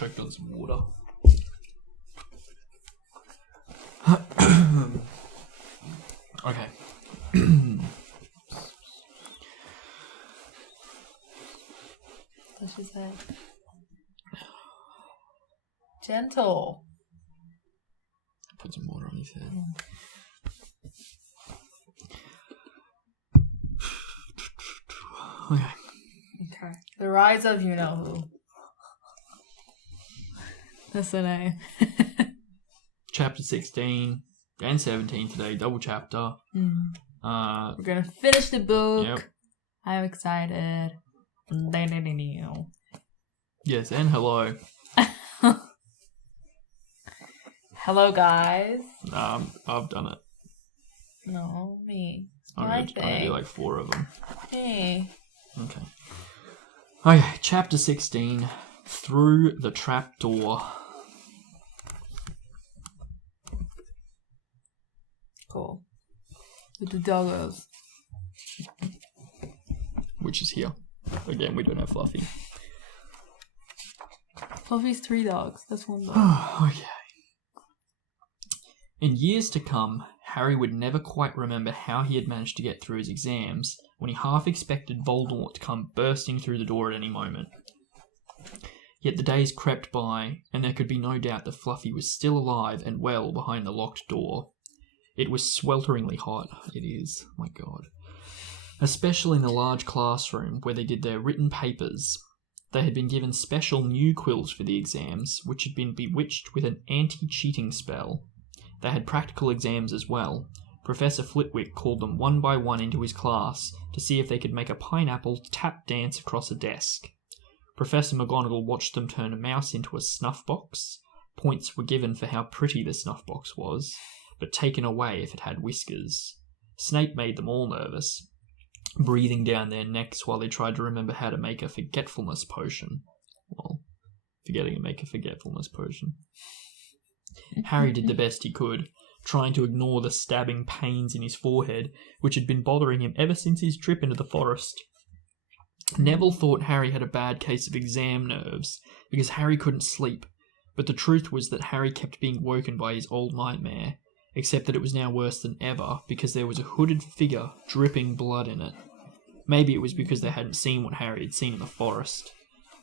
choked on some water. Okay. What's she say? Gentle. Put some water on his head. Okay. Okay. The Rise of You-Know-Who. That's the name. Chapter 16 and 17 today, double chapter. We're gonna finish the book. Yep. I'm excited. Yes, and hello. Hello, guys. I've done it. No, me. I'm gonna do like 4 of them. Hey. Okay, chapter 16, Through the Trapdoor. Cool. With the doggos. Which is here. Again, we don't have Fluffy. Fluffy's 3 dogs. That's 1 dog. Okay. In years to come, Harry would never quite remember how he had managed to get through his exams when he half expected Voldemort to come bursting through the door at any moment. Yet the days crept by, and there could be no doubt that Fluffy was still alive and well behind the locked door. It was swelteringly hot. It is. My God. Especially in the large classroom where they did their written papers. They had been given special new quills for the exams, which had been bewitched with an anti-cheating spell. They had practical exams as well. Professor Flitwick called them one by one into his class to see if they could make a pineapple tap dance across a desk. Professor McGonagall watched them turn a mouse into a snuff box. Points were given for how pretty the snuff box was, but taken away if it had whiskers. Snape made them all nervous, breathing down their necks while they tried to remember how to make a forgetfulness potion. Well, forgetting to make a forgetfulness potion. Harry did the best he could, trying to ignore the stabbing pains in his forehead, which had been bothering him ever since his trip into the forest. Neville thought Harry had a bad case of exam nerves, because Harry couldn't sleep, but the truth was that Harry kept being woken by his old nightmare, except that it was now worse than ever, because there was a hooded figure dripping blood in it. Maybe it was because they hadn't seen what Harry had seen in the forest,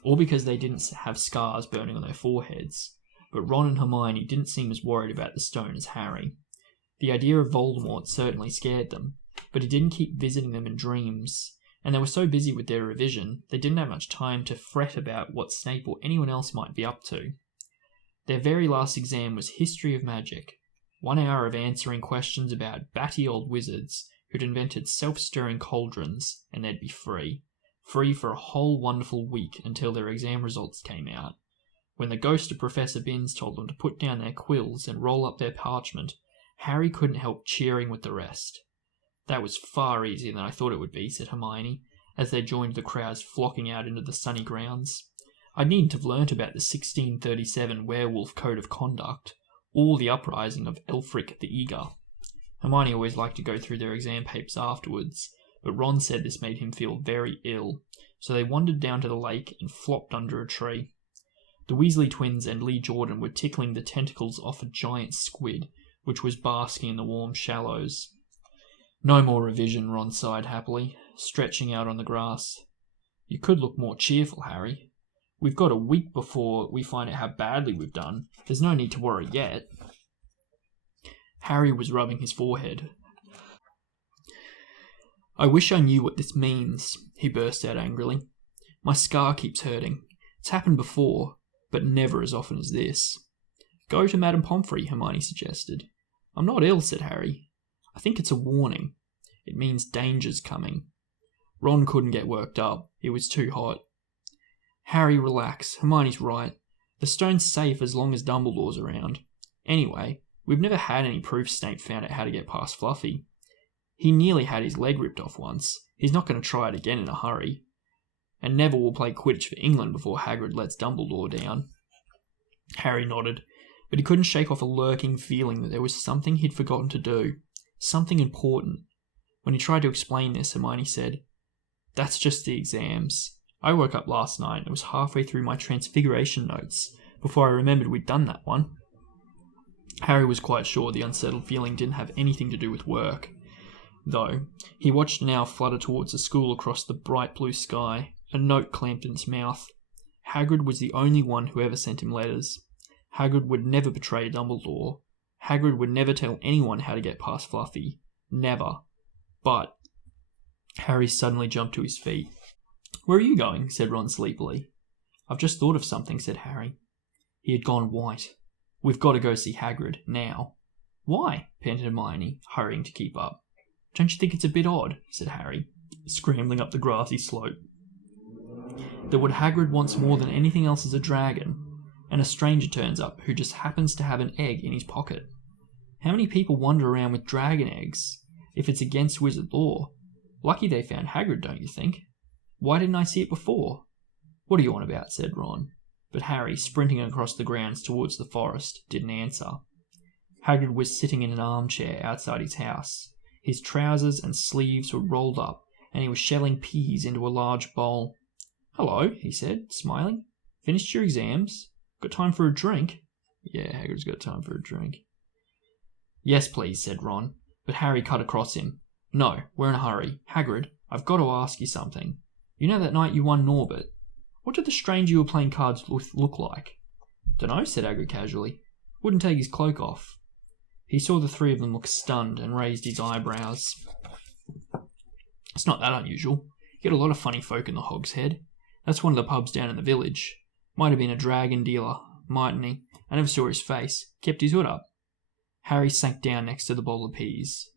or because they didn't have scars burning on their foreheads. But Ron and Hermione didn't seem as worried about the stone as Harry. The idea of Voldemort certainly scared them, but he didn't keep visiting them in dreams, and they were so busy with their revision, they didn't have much time to fret about what Snape or anyone else might be up to. Their very last exam was History of Magic, 1 hour of answering questions about batty old wizards who'd invented self-stirring cauldrons, and they'd be free. Free for a whole wonderful week until their exam results came out. When the ghost of Professor Binns told them to put down their quills and roll up their parchment, Harry couldn't help cheering with the rest. "That was far easier than I thought it would be," said Hermione, as they joined the crowds flocking out into the sunny grounds. "I needn't have learnt about the 1637 werewolf code of conduct, or the uprising of Elfric the Eager." Hermione always liked to go through their exam papers afterwards, but Ron said this made him feel very ill, so they wandered down to the lake and flopped under a tree. The Weasley twins and Lee Jordan were tickling the tentacles off a giant squid, which was basking in the warm shallows. "No more revision," Ron sighed happily, stretching out on the grass. "You could look more cheerful, Harry. We've got a week before we find out how badly we've done. There's no need to worry yet." Harry was rubbing his forehead. "I wish I knew what this means," he burst out angrily. "My scar keeps hurting. It's happened before, but never as often as this." "Go to Madame Pomfrey," Hermione suggested. "I'm not ill," said Harry. "I think it's a warning. It means danger's coming." Ron couldn't get worked up. It was too hot. "Harry, relax. Hermione's right. The stone's safe as long as Dumbledore's around. Anyway, we've never had any proof Snape found out how to get past Fluffy. He nearly had his leg ripped off once. He's not going to try it again in a hurry. And Neville will play Quidditch for England before Hagrid lets Dumbledore down." Harry nodded, but he couldn't shake off a lurking feeling that there was something he'd forgotten to do, something important. When he tried to explain this, Hermione said, "That's just the exams. I woke up last night and was halfway through my Transfiguration notes before I remembered we'd done that one. Harry was quite sure the unsettled feeling didn't have anything to do with work, though. He watched an owl flutter towards the school across the bright blue sky, a note clamped in its mouth. Hagrid was the only one who ever sent him letters. Hagrid would never betray Dumbledore. Hagrid would never tell anyone how to get past Fluffy. Never. But Harry suddenly jumped to his feet. "Where are you going?" said Ron sleepily. "I've just thought of something," said Harry. He had gone white. "We've got to go see Hagrid, now." "Why?" panted Hermione, hurrying to keep up. "Don't you think it's a bit odd," said Harry, scrambling up the grassy slope, "that what Hagrid wants more than anything else is a dragon, and a stranger turns up who just happens to have an egg in his pocket? How many people wander around with dragon eggs, if it's against wizard law? Lucky they found Hagrid, don't you think? Why didn't I see it before?" "What are you on about?" said Ron. But Harry, sprinting across the grounds towards the forest, didn't answer. Hagrid was sitting in an armchair outside his house. His trousers and sleeves were rolled up, and he was shelling peas into a large bowl. "Hello," he said, smiling. "Finished your exams? Got time for a drink?" Yeah, Hagrid's got time for a drink. "Yes, please," said Ron, but Harry cut across him. "No, we're in a hurry. Hagrid, I've got to ask you something. You know that night you won Norbert? What did the stranger you were playing cards with look like?" "Dunno," said Hagrid casually. "Wouldn't take his cloak off." He saw the three of them look stunned and raised his eyebrows. "It's not that unusual. You get a lot of funny folk in the Hog's Head. That's one of the pubs down in the village. Might have been a dragon dealer, mightn't he? I never saw his face. Kept his hood up." Harry sank down next to the bowl of peas.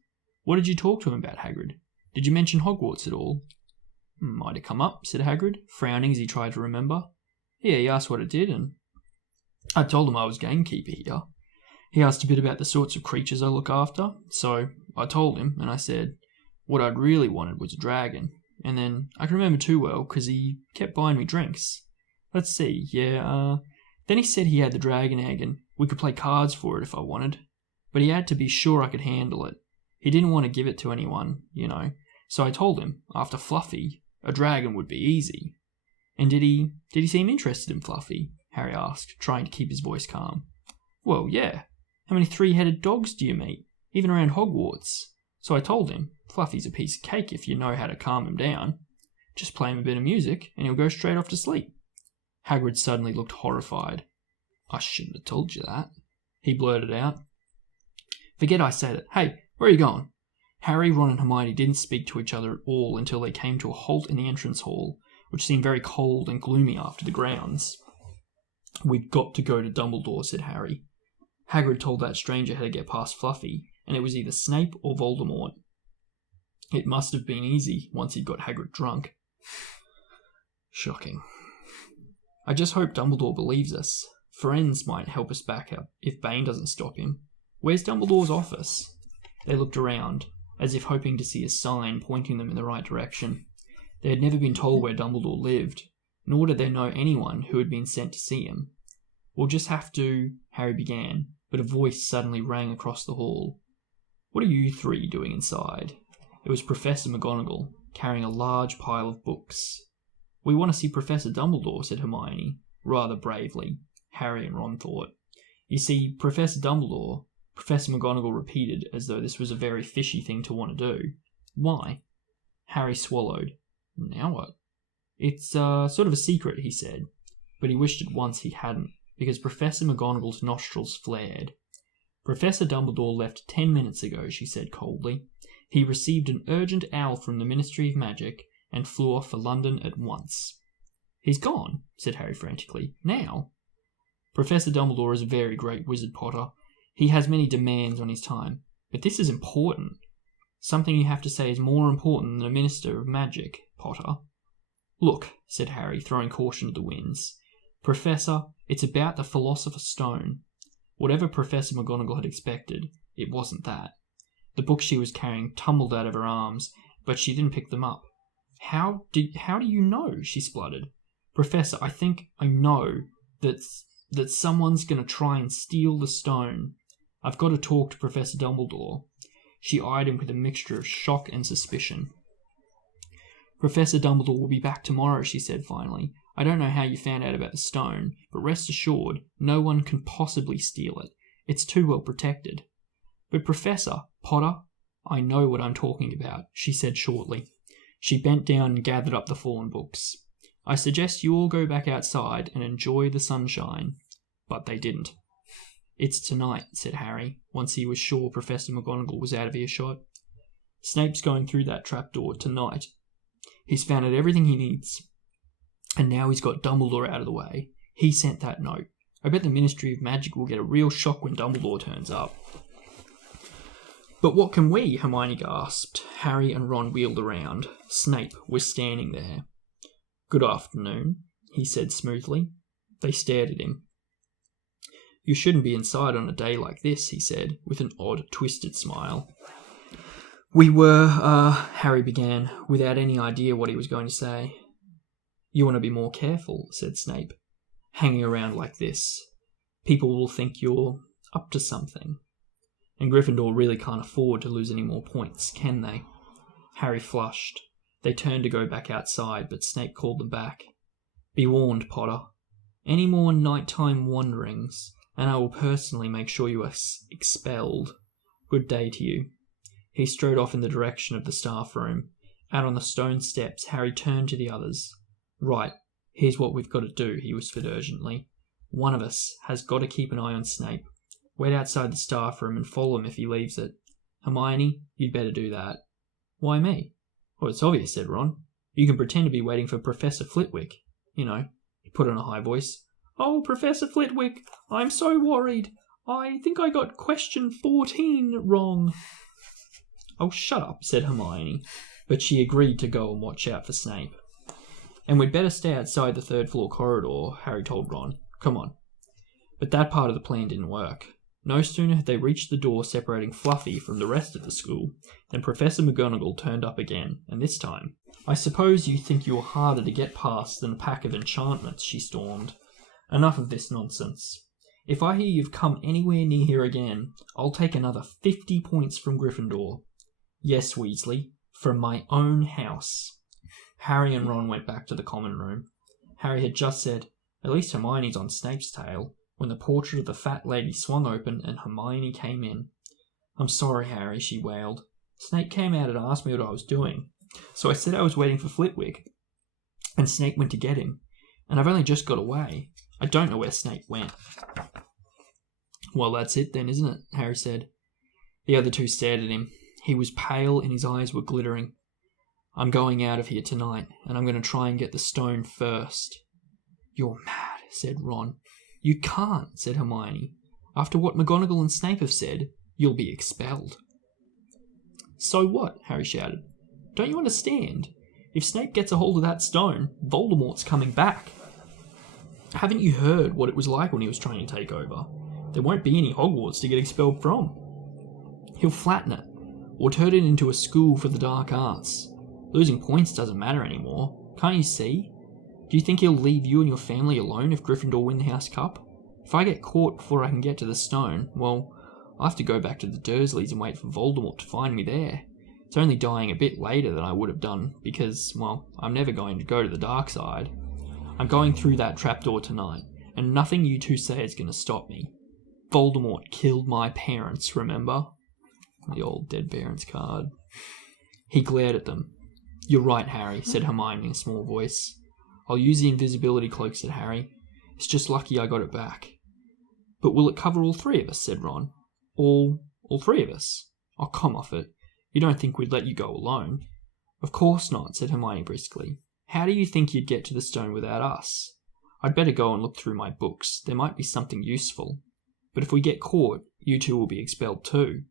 "What did you talk to him about, Hagrid? Did you mention Hogwarts at all?" "Might have come up," said Hagrid, frowning as he tried to remember. "Yeah, he asked what it did, and I told him I was gamekeeper here. He asked a bit about the sorts of creatures I look after, so I told him, and I said what I'd really wanted was a dragon. And then I can remember too well, because he kept buying me drinks. Let's see, then he said he had the dragon egg, and we could play cards for it if I wanted. But he had to be sure I could handle it. He didn't want to give it to anyone, So I told him, after Fluffy, a dragon would be easy." "And did he seem interested in Fluffy?" Harry asked, trying to keep his voice calm. "Well, yeah. How many three-headed dogs do you meet, even around Hogwarts? So I told him, Fluffy's a piece of cake if you know how to calm him down. Just play him a bit of music, and he'll go straight off to sleep." Hagrid suddenly looked horrified. "I shouldn't have told you that," he blurted out. "Forget I said it. Hey, where are you going?" Harry, Ron and Hermione didn't speak to each other at all until they came to a halt in the entrance hall, which seemed very cold and gloomy after the grounds. "We've got to go to Dumbledore," said Harry. Hagrid told that stranger how to get past Fluffy, and it was either Snape or Voldemort. It must have been easy once he'd got Hagrid drunk. Shocking. "I just hope Dumbledore believes us. Friends might help us back up if Bane doesn't stop him. Where's Dumbledore's office?" They looked around, as if hoping to see a sign pointing them in the right direction. They had never been told where Dumbledore lived, nor did they know anyone who had been sent to see him. "We'll just have to," Harry began, but a voice suddenly rang across the hall. "What are you three doing inside?" It was Professor McGonagall, carrying a large pile of books. "We want to see Professor Dumbledore," said Hermione, rather bravely, Harry and Ron thought. "You see, Professor Dumbledore," Professor McGonagall repeated, as though this was a very fishy thing to want to do. "Why?" Harry swallowed. "Now what?" "It's sort of a secret," he said, but he wished at once he hadn't, because Professor McGonagall's nostrils flared. "Professor Dumbledore left 10 minutes ago," she said coldly. "He received an urgent owl from the Ministry of Magic and flew off for London at once." "He's gone?" said Harry frantically. "Now?" "Professor Dumbledore is a very great wizard, Potter. He has many demands on his time, but this is important. Something you have to say is more important than a Minister of Magic, Potter." "Look," said Harry, throwing caution to the winds. "Professor, it's about the Philosopher's Stone." Whatever Professor McGonagall had expected, it wasn't that. The books she was carrying tumbled out of her arms, but she didn't pick them up. How do you know?" she spluttered. "Professor, I think I know that someone's going to try and steal the stone. I've got to talk to Professor Dumbledore." She eyed him with a mixture of shock and suspicion. "Professor Dumbledore will be back tomorrow," she said finally. I don't know how you found out about the stone, but rest assured, no one can possibly steal it. It's too well protected. But Professor, Potter, I know what I'm talking about, she said shortly. She bent down and gathered up the fallen books. I suggest you all go back outside and enjoy the sunshine. But they didn't. It's tonight, said Harry, once he was sure Professor McGonagall was out of earshot. Snape's going through that trapdoor tonight. He's found out everything he needs. And now he's got Dumbledore out of the way. He sent that note. I bet the Ministry of Magic will get a real shock when Dumbledore turns up. But what can we? Hermione gasped. Harry and Ron wheeled around. Snape was standing there. Good afternoon, he said smoothly. They stared at him. You shouldn't be inside on a day like this, he said, with an odd, twisted smile. We were, Harry began, without any idea what he was going to say. You want to be more careful, said Snape. Hanging around like this. People will think you're up to something. And Gryffindor really can't afford to lose any more points, can they? Harry flushed. They turned to go back outside, but Snape called them back. Be warned, Potter. Any more nighttime wanderings, and I will personally make sure you are expelled. Good day to you. He strode off in the direction of the staff room. Out on the stone steps, Harry turned to the others. Right, here's what we've got to do, he whispered urgently. One of us has got to keep an eye on Snape. Wait outside the staff room and follow him if he leaves it. Hermione, you'd better do that. Why me? Well, it's obvious, said Ron. You can pretend to be waiting for Professor Flitwick. You know, he put on a high voice. Oh, Professor Flitwick, I'm so worried. I think I got question 14 wrong. Oh, shut up, said Hermione, but she agreed to go and watch out for Snape. And we'd better stay outside the third-floor corridor, Harry told Ron. Come on. But that part of the plan didn't work. No sooner had they reached the door separating Fluffy from the rest of the school than Professor McGonagall turned up again, and this time, I suppose you think you're harder to get past than a pack of enchantments, she stormed. Enough of this nonsense. If I hear you've come anywhere near here again, I'll take another 50 points from Gryffindor. Yes, Weasley, from my own house. Harry and Ron went back to the common room. Harry had just said, at least Hermione's on Snape's tail, when the portrait of the fat lady swung open and Hermione came in. I'm sorry, Harry, she wailed. Snape came out and asked me what I was doing. So I said I was waiting for Flitwick. And Snape went to get him. And I've only just got away. I don't know where Snape went. Well, that's it then, isn't it? Harry said. The other two stared at him. He was pale and his eyes were glittering. I'm going out of here tonight, and I'm going to try and get the stone first. You're mad, said Ron. You can't, said Hermione. After what McGonagall and Snape have said, you'll be expelled. So what? Harry shouted. Don't you understand? If Snape gets a hold of that stone, Voldemort's coming back. Haven't you heard what it was like when he was trying to take over? There won't be any Hogwarts to get expelled from. He'll flatten it, or turn it into a school for the dark arts. Losing points doesn't matter anymore. Can't you see? Do you think he'll leave you and your family alone if Gryffindor win the House Cup? If I get caught before I can get to the stone, well, I'll have to go back to the Dursleys and wait for Voldemort to find me there. It's only dying a bit later than I would have done, because, well, I'm never going to go to the dark side. I'm going through that trapdoor tonight, and nothing you two say is going to stop me. Voldemort killed my parents, remember? The old dead parents card. He glared at them. You're right, Harry, said Hermione in a small voice. I'll use the invisibility cloak, said Harry. It's just lucky I got it back. But will it cover all three of us, said Ron. All three of us? Oh, come off it. You don't think we'd let you go alone? Of course not, said Hermione briskly. How do you think you'd get to the stone without us? I'd better go and look through my books. There might be something useful. But if we get caught, you two will be expelled too.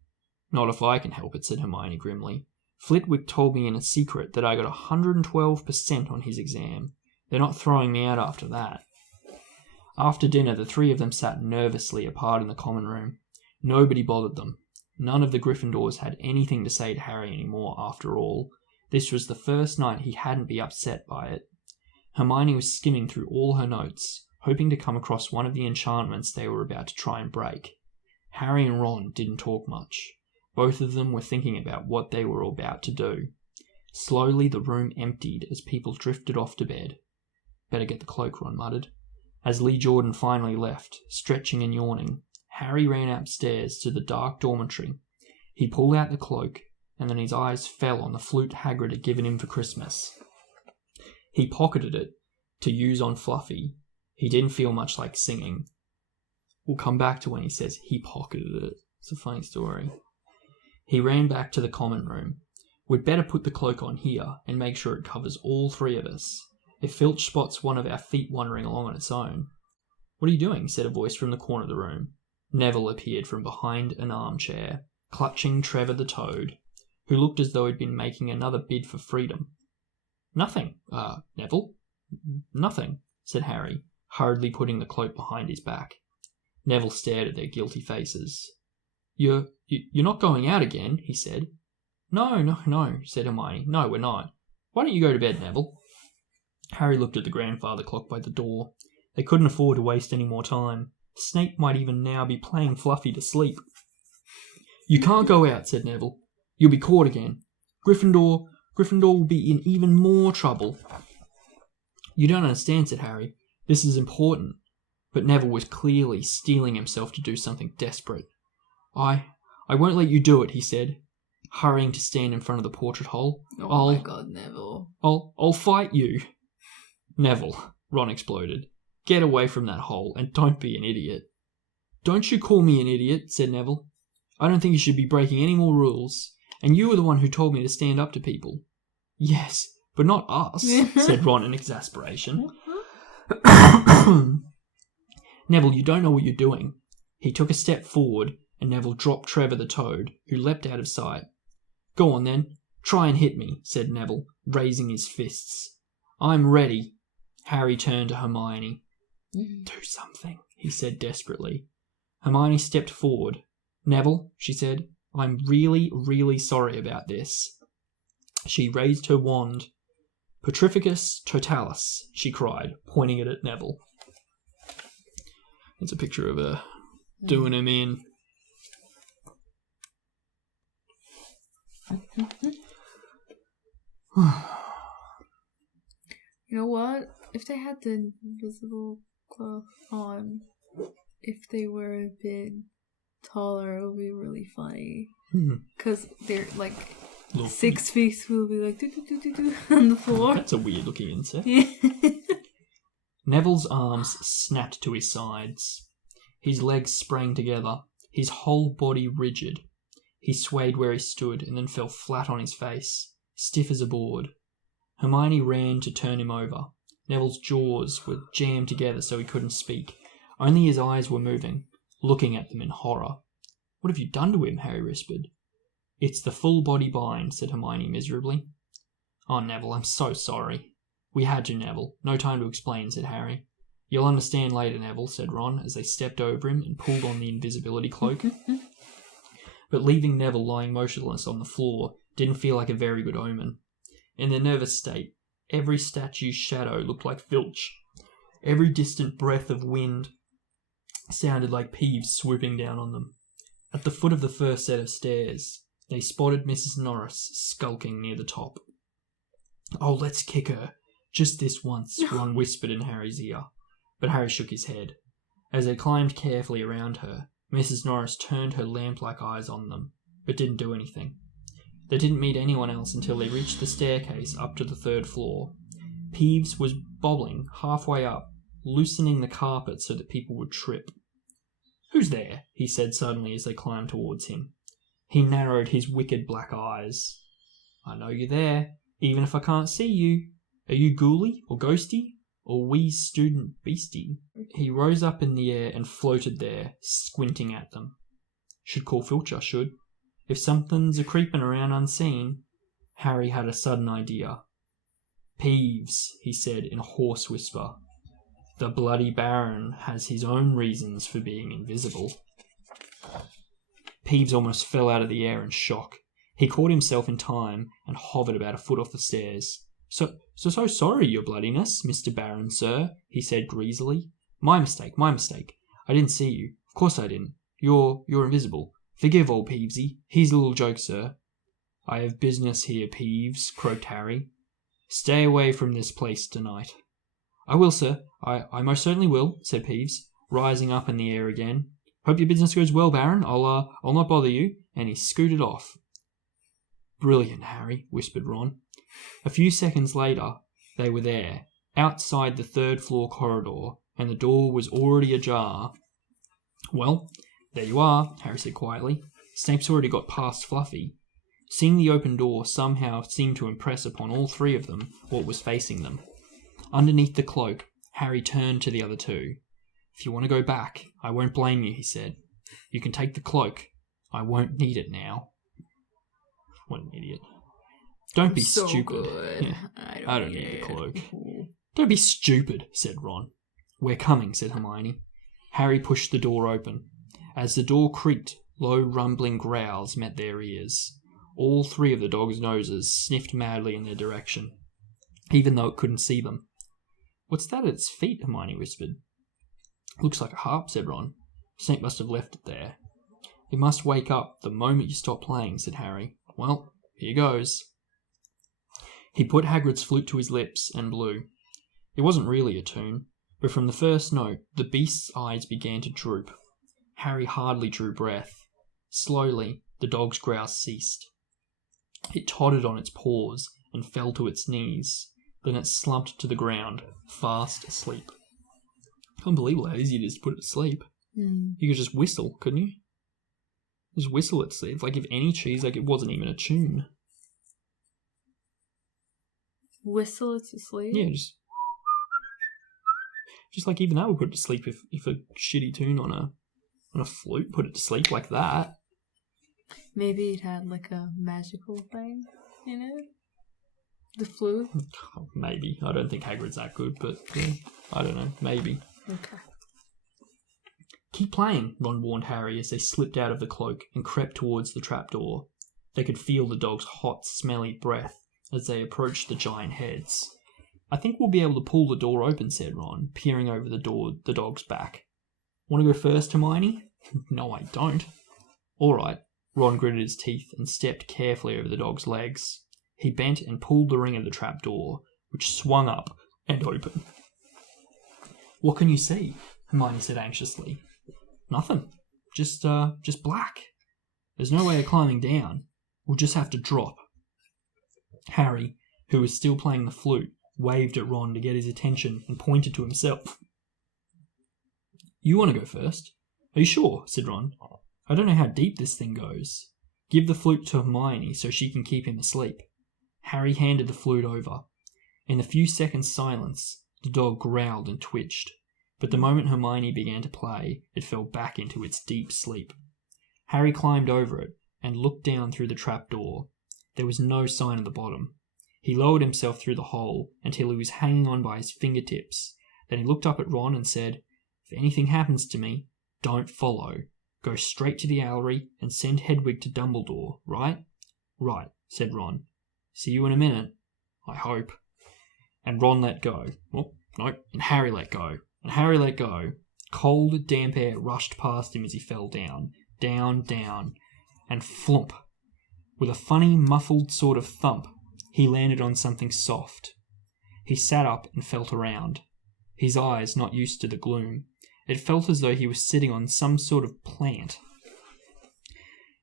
Not if I can help it, said Hermione grimly. Flitwick told me in a secret that I got 112% on his exam. They're not throwing me out after that. After dinner, the three of them sat nervously apart in the common room. Nobody bothered them. None of the Gryffindors had anything to say to Harry anymore, after all. This was the first night he hadn't been upset by it. Hermione was skimming through all her notes, hoping to come across one of the enchantments they were about to try and break. Harry and Ron didn't talk much. Both of them were thinking about what they were about to do. Slowly the room emptied as people drifted off to bed. Better get the cloak, Ron muttered. As Lee Jordan finally left, stretching and yawning, Harry ran upstairs to the dark dormitory. He pulled out the cloak, and then his eyes fell on the flute Hagrid had given him for Christmas. He pocketed it to use on Fluffy. He didn't feel much like singing. We'll come back to when he says he pocketed it. It's a funny story. He ran back to the common room. We'd better put the cloak on here and make sure it covers all three of us. If Filch spots one of our feet wandering along on its own. What are you doing? Said a voice from the corner of the room. Neville appeared from behind an armchair, clutching Trevor the Toad, who looked as though he'd been making another bid for freedom. Nothing, Neville. Nothing, said Harry, hurriedly putting the cloak behind his back. Neville stared at their guilty faces. You're not going out again, he said. No, said Hermione. No, we're not. Why don't you go to bed, Neville? Harry looked at the grandfather clock by the door. They couldn't afford to waste any more time. Snape might even now be playing Fluffy to sleep. You can't go out, said Neville. You'll be caught again. Gryffindor will be in even more trouble. You don't understand, said Harry. This is important. But Neville was clearly steeling himself to do something desperate. I won't let you do it, he said, hurrying to stand in front of the portrait hole. Oh my god, Neville. I'll fight you. Neville, Ron exploded. Get away from that hole and don't be an idiot. Don't you call me an idiot, said Neville. I don't think you should be breaking any more rules. And you were the one who told me to stand up to people. Yes, but not us, said Ron in exasperation. Neville, you don't know what you're doing. He took a step forward, and Neville dropped Trevor the Toad, who leapt out of sight. Go on then, try and hit me, said Neville, raising his fists. I'm ready. Harry turned to Hermione. Do something, he said desperately. Hermione stepped forward. Neville, she said, I'm really, really sorry about this. She raised her wand. Petrificus totalis, she cried, pointing it at Neville. It's a picture of her doing him in. You know what? If they had the invisible cloth on, if they were a bit taller, it would be really funny. Because they're like, Look. 6 feet will be like do on the floor. That's a weird looking insect. Yeah. Neville's arms snapped to his sides. His legs sprang together, his whole body rigid. He swayed where he stood and then fell flat on his face, stiff as a board. Hermione ran to turn him over. Neville's jaws were jammed together so he couldn't speak. Only his eyes were moving, looking at them in horror. What have you done to him? Harry whispered. It's the full body bind, said Hermione miserably. Oh, Neville, I'm so sorry. We had to, Neville. No time to explain, said Harry. You'll understand later, Neville, said Ron, as they stepped over him and pulled on the invisibility cloak. But leaving Neville lying motionless on the floor didn't feel like a very good omen. In their nervous state, every statue's shadow looked like Filch. Every distant breath of wind sounded like Peeves swooping down on them. At the foot of the first set of stairs, they spotted Mrs. Norris skulking near the top. Oh, let's kick her. Just this once, Ron whispered in Harry's ear. But Harry shook his head. As they climbed carefully around her, Mrs. Norris turned her lamp-like eyes on them, but didn't do anything. They didn't meet anyone else until they reached the staircase up to the 3rd floor. Peeves was bobbling halfway up, loosening the carpet so that people would trip. Who's there? He said suddenly as they climbed towards him. He narrowed his wicked black eyes. I know you're there, even if I can't see you. Are you ghouly or ghosty? Or wee student beastie? He rose up in the air and floated there, squinting at them. Should call Filch, I should. If something's a-creeping around unseen. Harry had a sudden idea. Peeves, he said in a hoarse whisper. The bloody Baron has his own reasons for being invisible. Peeves almost fell out of the air in shock. He caught himself in time and hovered about a foot off the stairs. So sorry, your bloodiness, Mr. Baron, sir, he said greasily. My mistake. I didn't see you. Of course I didn't. You're invisible. Forgive old Peevesy. Here's a little joke, sir. I have business here, Peeves, croaked Harry. Stay away from this place tonight. I will, sir. I most certainly will, said Peeves, rising up in the air again. Hope your business goes well, Baron. I'll not bother you. And he scooted off. Brilliant, Harry, whispered Ron. A few seconds later, they were there, outside the third-floor corridor, and the door was already ajar. Well, there you are, Harry said quietly. Snape's already got past Fluffy. Seeing the open door somehow seemed to impress upon all three of them what was facing them. Underneath the cloak, Harry turned to the other two. If you want to go back, I won't blame you, he said. You can take the cloak. I won't need it now. What an idiot. Don't be so stupid. Good. Yeah. I don't need the cloak. Don't be stupid, said Ron. We're coming, said Hermione. Harry pushed the door open. As the door creaked, low rumbling growls met their ears. All three of the dogs' noses sniffed madly in their direction, even though it couldn't see them. What's that at its feet? Hermione whispered. Looks like a harp, said Ron. Snape must have left it there. It must wake up the moment you stop playing, said Harry. Well, here goes. He put Hagrid's flute to his lips and blew. It wasn't really a tune, but from the first note, the beast's eyes began to droop. Harry hardly drew breath. Slowly, the dog's growls ceased. It tottered on its paws and fell to its knees. Then it slumped to the ground, fast asleep. Unbelievable how easy it is to put it to sleep. You could just whistle, couldn't you? Just whistle it to sleep. Like if any cheese, like it wasn't even a tune. Whistle it to sleep? Yeah, just like even that would put it to sleep if a shitty tune on a flute put it to sleep like that. Maybe it had like a magical thing in it. The flute? Maybe. I don't think Hagrid's that good, but yeah, I don't know. Maybe. Okay. Keep playing, Ron warned Harry as they slipped out of the cloak and crept towards the trapdoor. They could feel the dog's hot, smelly breath as they approached the giant heads. I think we'll be able to pull the door open, said Ron, peering over the dog's back. Want to go first, Hermione? No, I don't. All right. Ron gritted his teeth and stepped carefully over the dog's legs. He bent and pulled the ring of the trapdoor, which swung up and open. What can you see? Hermione said anxiously. Nothing. Just black. There's no way of climbing down. We'll just have to drop. Harry, who was still playing the flute, waved at Ron to get his attention and pointed to himself. You want to go first? Are you sure? Said Ron. I don't know how deep this thing goes. Give the flute to Hermione so she can keep him asleep. Harry handed the flute over. In the few seconds' silence, the dog growled and twitched, but the moment Hermione began to play, it fell back into its deep sleep. Harry climbed over it and looked down through the trapdoor. There was no sign of the bottom. He lowered himself through the hole until he was hanging on by his fingertips. Then he looked up at Ron and said, If anything happens to me, don't follow. Go straight to the Owlery and send Hedwig to Dumbledore, right? Right, said Ron. See you in a minute. I hope. And Ron let go. Well, no, and Harry let go. And Harry let go. Cold, damp air rushed past him as he fell down, down, and flump. With a funny, muffled sort of thump, he landed on something soft. He sat up and felt around, his eyes not used to the gloom. It felt as though he was sitting on some sort of plant.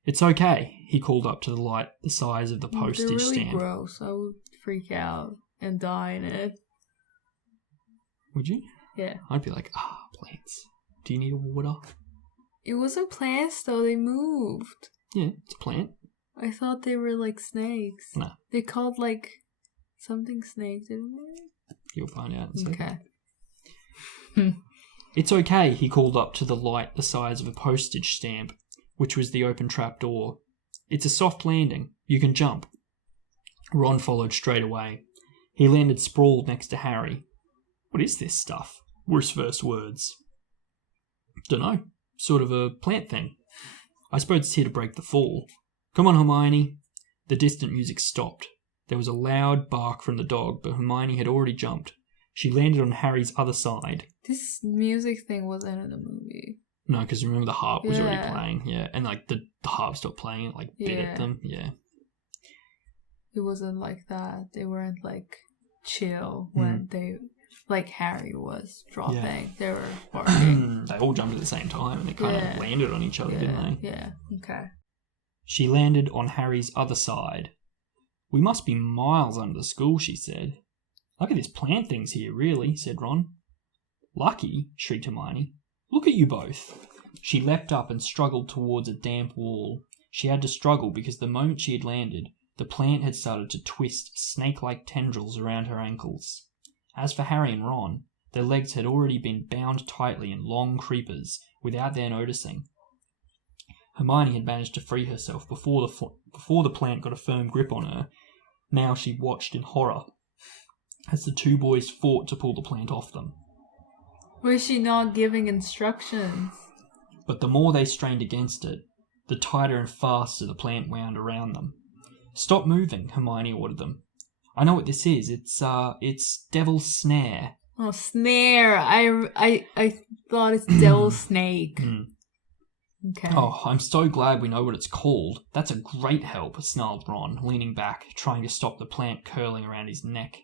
It's okay, he called up to the light the size of the postage They're really stamp. gross. I would freak out and die in it. Would you? Yeah. I'd be like, plants. Do you need water? It wasn't plants though, they moved. Yeah, it's a plant. I thought they were like snakes. No. They called like something snake, didn't they? You'll find out in a second. Okay. It's okay, he called up to the light the size of a postage stamp, which was the open trap door. It's a soft landing. You can jump. Ron followed straight away. He landed sprawled next to Harry. What is this stuff? Were his first words. Dunno. Sort of a plant thing. I suppose it's here to break the fall. Come on, Hermione. The distant music stopped. There was a loud bark from the dog, but Hermione had already jumped. She landed on Harry's other side. This music thing wasn't in the movie. No, because remember the harp was already playing. Yeah, and like the harp stopped playing. It like bit at them. Yeah. It wasn't like that. They weren't like chill when they like Harry was dropping. Yeah. They were barking. They all jumped at the same time and they kind of landed on each other, didn't they? Yeah, okay. She landed on Harry's other side. We must be miles under the school, she said. Look at this plant things here, really, said Ron. Lucky, shrieked Hermione. Look at you both. She leapt up and struggled towards a damp wall. She had to struggle because the moment she had landed, the plant had started to twist snake-like tendrils around her ankles. As for Harry and Ron, their legs had already been bound tightly in long creepers without their noticing. Hermione had managed to free herself before the plant got a firm grip on her. Now she watched in horror as the two boys fought to pull the plant off them. Was she not giving instructions? But the more they strained against it, the tighter and faster the plant wound around them. Stop moving, Hermione ordered them. I know what this is. It's Devil's Snare. Oh, snare. I thought it's Devil Snake. Okay. Oh, I'm so glad we know what it's called. That's a great help, snarled Ron, leaning back, trying to stop the plant curling around his neck.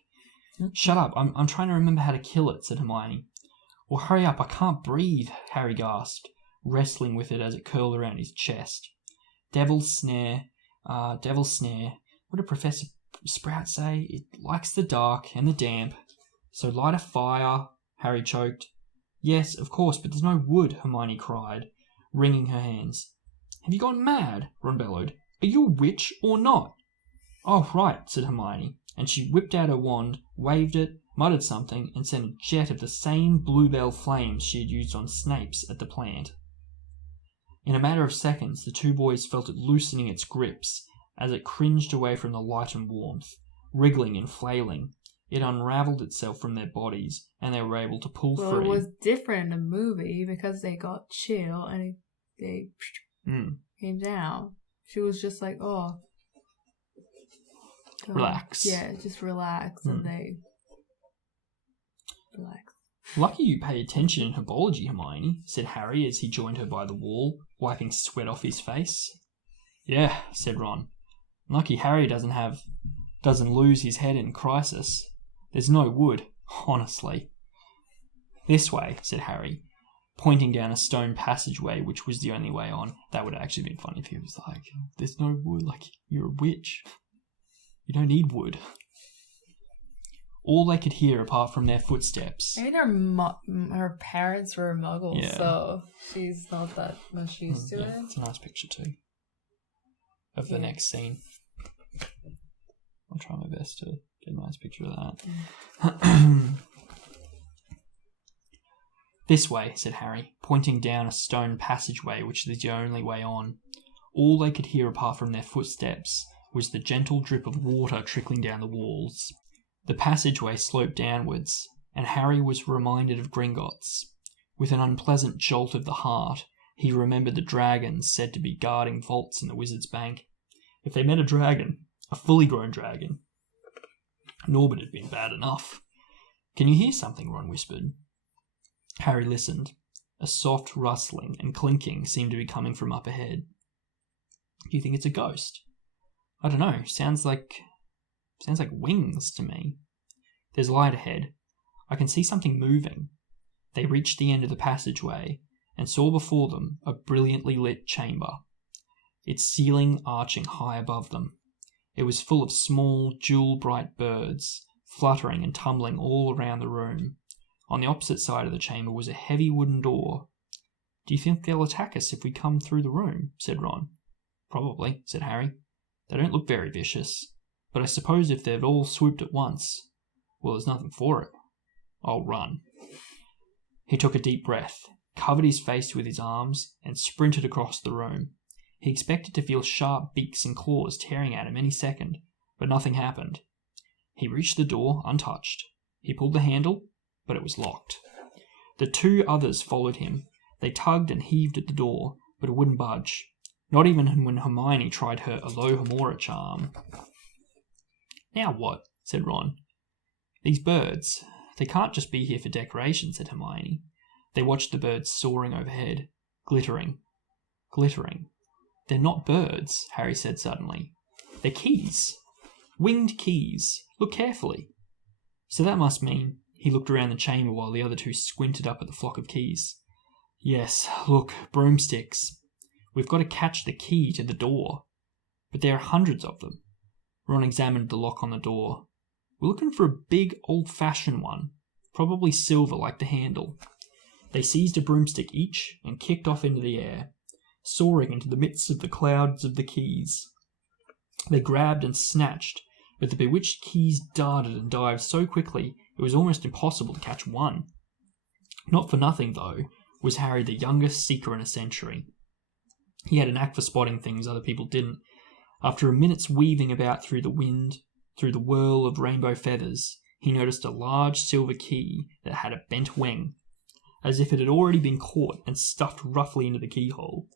Shut up, I'm trying to remember how to kill it, said Hermione. Well, hurry up, I can't breathe, Harry gasped, wrestling with it as it curled around his chest. Devil's Snare. What did Professor Sprout say? It likes the dark and the damp. So light a fire, Harry choked. Yes, of course, but there's no wood, Hermione cried, wringing her hands. Have you gone mad? Ron bellowed. Are you a witch or not? Oh, right, said Hermione, and she whipped out her wand, waved it, muttered something, and sent a jet of the same bluebell flames she had used on Snape's at the plant. In a matter of seconds, the two boys felt it loosening its grips as it cringed away from the light and warmth. Wriggling and flailing, it unravelled itself from their bodies, and they were able to pull free. It was different in the movie because they got chill and they came down. She was just like, relax. Yeah, just relax, and they relax. Lucky you pay attention in herbology, Hermione, said Harry as he joined her by the wall, wiping sweat off his face. Yeah, said Ron. Lucky Harry doesn't lose his head in crisis. There's no wood, honestly. This way, said Harry, pointing down a stone passageway which was the only way on. That would have actually been funny if he was like, there's no wood, like, you're a witch. You don't need wood. All they could hear apart from their footsteps. I mean, her parents were muggles, so she's not that much used to it. It's a nice picture too of the next scene. I'll try my best to get a nice picture of that. This way, said Harry, pointing down a stone passageway which was the only way on. All they could hear apart from their footsteps was the gentle drip of water trickling down the walls. The passageway sloped downwards, and Harry was reminded of Gringotts. With an unpleasant jolt of the heart, he remembered the dragons said to be guarding vaults in the Wizard's Bank. If they met a dragon, a fully grown dragon, Norbert had been bad enough. Can you hear something? Ron whispered. Harry listened. A soft rustling and clinking seemed to be coming from up ahead. Do you think it's a ghost? I don't know. Sounds like wings to me. There's light ahead. I can see something moving. They reached the end of the passageway and saw before them a brilliantly lit chamber, its ceiling arching high above them. It was full of small, jewel-bright birds, fluttering and tumbling all around the room. On the opposite side of the chamber was a heavy wooden door. Do you think they'll attack us if we come through the room? Said Ron. Probably, said Harry. They don't look very vicious, but I suppose if they've all swooped at once, well, there's nothing for it. I'll run. He took a deep breath, covered his face with his arms, and sprinted across the room. He expected to feel sharp beaks and claws tearing at him any second, but nothing happened. He reached the door untouched. He pulled the handle, but it was locked. The two others followed him. They tugged and heaved at the door, but it wouldn't budge. Not even when Hermione tried her Alohomora charm. Now what? Said Ron. These birds, they can't just be here for decoration, said Hermione. They watched the birds soaring overhead, glittering. They're not birds, Harry said suddenly. They're keys. Winged keys. Look carefully. So that must mean... He looked around the chamber while the other two squinted up at the flock of keys. Yes, look, broomsticks. We've got to catch the key to the door. But there are hundreds of them. Ron examined the lock on the door. We're looking for a big, old-fashioned one, probably silver like the handle. They seized a broomstick each and kicked off into the air, soaring into the midst of the clouds of the keys. They grabbed and snatched, but the bewitched keys darted and dived so quickly it was almost impossible to catch one. Not for nothing, though, was Harry the youngest seeker in a century. He had a knack for spotting things other people didn't. After a minute's weaving about through the wind, through the whirl of rainbow feathers, he noticed a large silver key that had a bent wing, as if it had already been caught and stuffed roughly into the keyhole.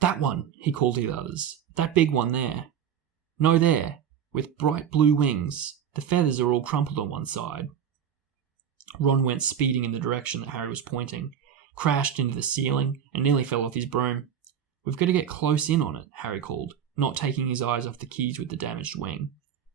That one, he called to the others. That big one there. No, there, with bright blue wings. The feathers are all crumpled on one side. Ron went speeding in the direction that Harry was pointing, crashed into the ceiling, and nearly fell off his broom. We've got to get close in on it, Harry called, not taking his eyes off the keys with the damaged wing.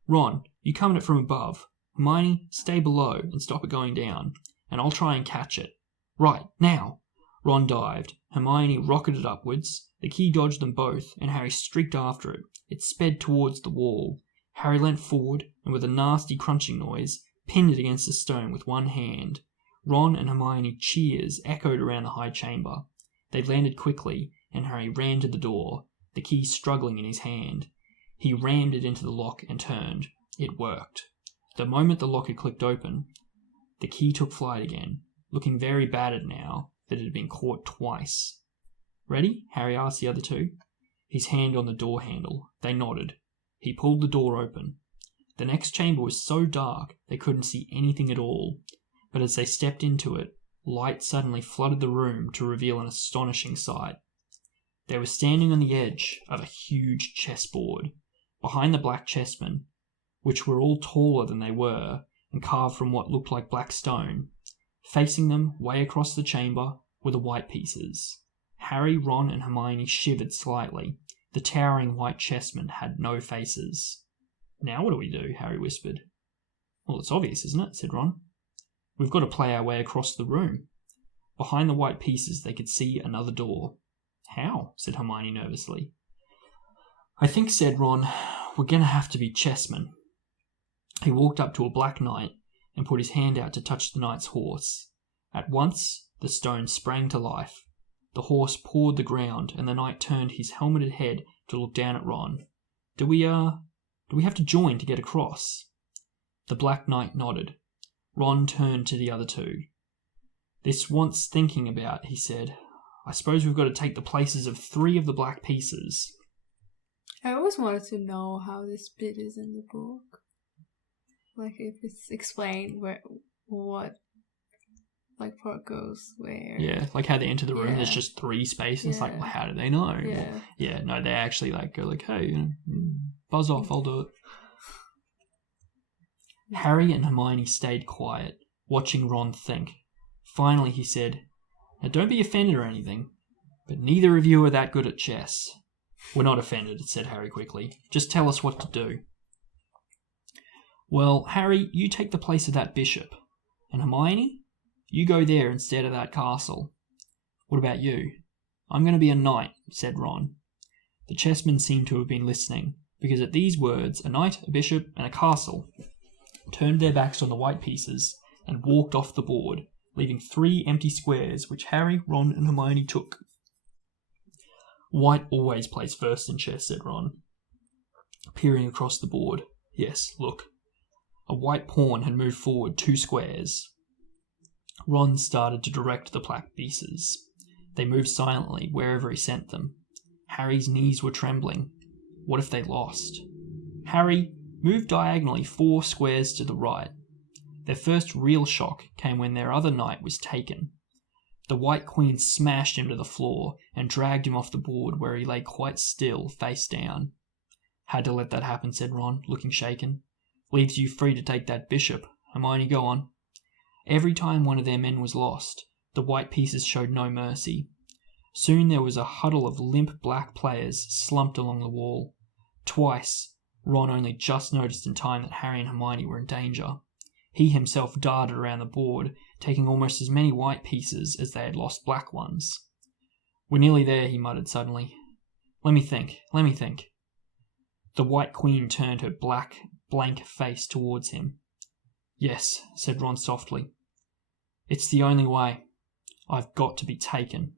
Ron, you come at it from above. Hermione, stay below and stop it going down, and I'll try and catch it. Right, now! Ron dived. Hermione rocketed upwards. The key dodged them both, and Harry streaked after it. It sped towards the wall. Harry leant forward, and with a nasty crunching noise, pinned it against the stone with one hand. Ron and Hermione cheers echoed around the high chamber. They landed quickly, and Harry ran to the door, the key struggling in his hand. He rammed it into the lock and turned. It worked. The moment the lock had clicked open, the key took flight again, looking very battered now that it had been caught twice. Ready? Harry asked the other two. His hand on the door handle. They nodded. He pulled the door open. The next chamber was so dark they couldn't see anything at all, but as they stepped into it, light suddenly flooded the room to reveal an astonishing sight. They were standing on the edge of a huge chessboard. Behind the black chessmen, which were all taller than they were and carved from what looked like black stone, facing them way across the chamber were the white pieces. Harry, Ron, and Hermione shivered slightly. The towering white chessmen had no faces. Now what do we do? Harry whispered. Well, it's obvious, isn't it? Said Ron. We've got to play our way across the room. Behind the white pieces they could see another door. How? Said Hermione nervously. I think, said Ron, we're going to have to be chessmen. He walked up to a black knight and put his hand out to touch the knight's horse. At once, the stone sprang to life. The horse pawed the ground, and the knight turned his helmeted head to look down at Ron. Do we have to join to get across? The black knight nodded. Ron turned to the other two. This wants thinking about, he said. I suppose we've got to take the places of 3 of the black pieces. I always wanted to know how this bit is in the book. Like, if it's explained what part goes where. Yeah, like how they enter the room, there's just 3 spaces. Yeah. Like, well, how do they know? Yeah. Yeah, no, they actually go hey, buzz off, I'll do it. Harry and Hermione stayed quiet, watching Ron think. Finally, he said, Now don't be offended or anything, but neither of you are that good at chess. We're not offended, said Harry quickly. Just tell us what to do. Well, Harry, you take the place of that bishop. And Hermione, you go there instead of that castle. What about you? I'm going to be a knight, said Ron. The chessmen seemed to have been listening, because at these words, a knight, a bishop, and a castle turned their backs on the white pieces and walked off the board, leaving 3 empty squares, which Harry, Ron, and Hermione took. White always plays first in chess, said Ron, peering across the board. Yes, look. A white pawn had moved forward 2 squares. Ron started to direct the black pieces. They moved silently wherever he sent them. Harry's knees were trembling. What if they lost? Harry, move diagonally 4 squares to the right. Their first real shock came when their other knight was taken. The white queen smashed him to the floor and dragged him off the board where he lay quite still, face down. Had to let that happen, said Ron, looking shaken. Leaves you free to take that bishop. Hermione, go on. Every time one of their men was lost, the white pieces showed no mercy. Soon there was a huddle of limp black players slumped along the wall. Twice, Ron only just noticed in time that Harry and Hermione were in danger. He himself darted around the board, taking almost as many white pieces as they had lost black ones. "We're nearly there," he muttered suddenly. Let me think. The White Queen turned her black, blank face towards him. "Yes," said Ron softly. "It's the only way. I've got to be taken."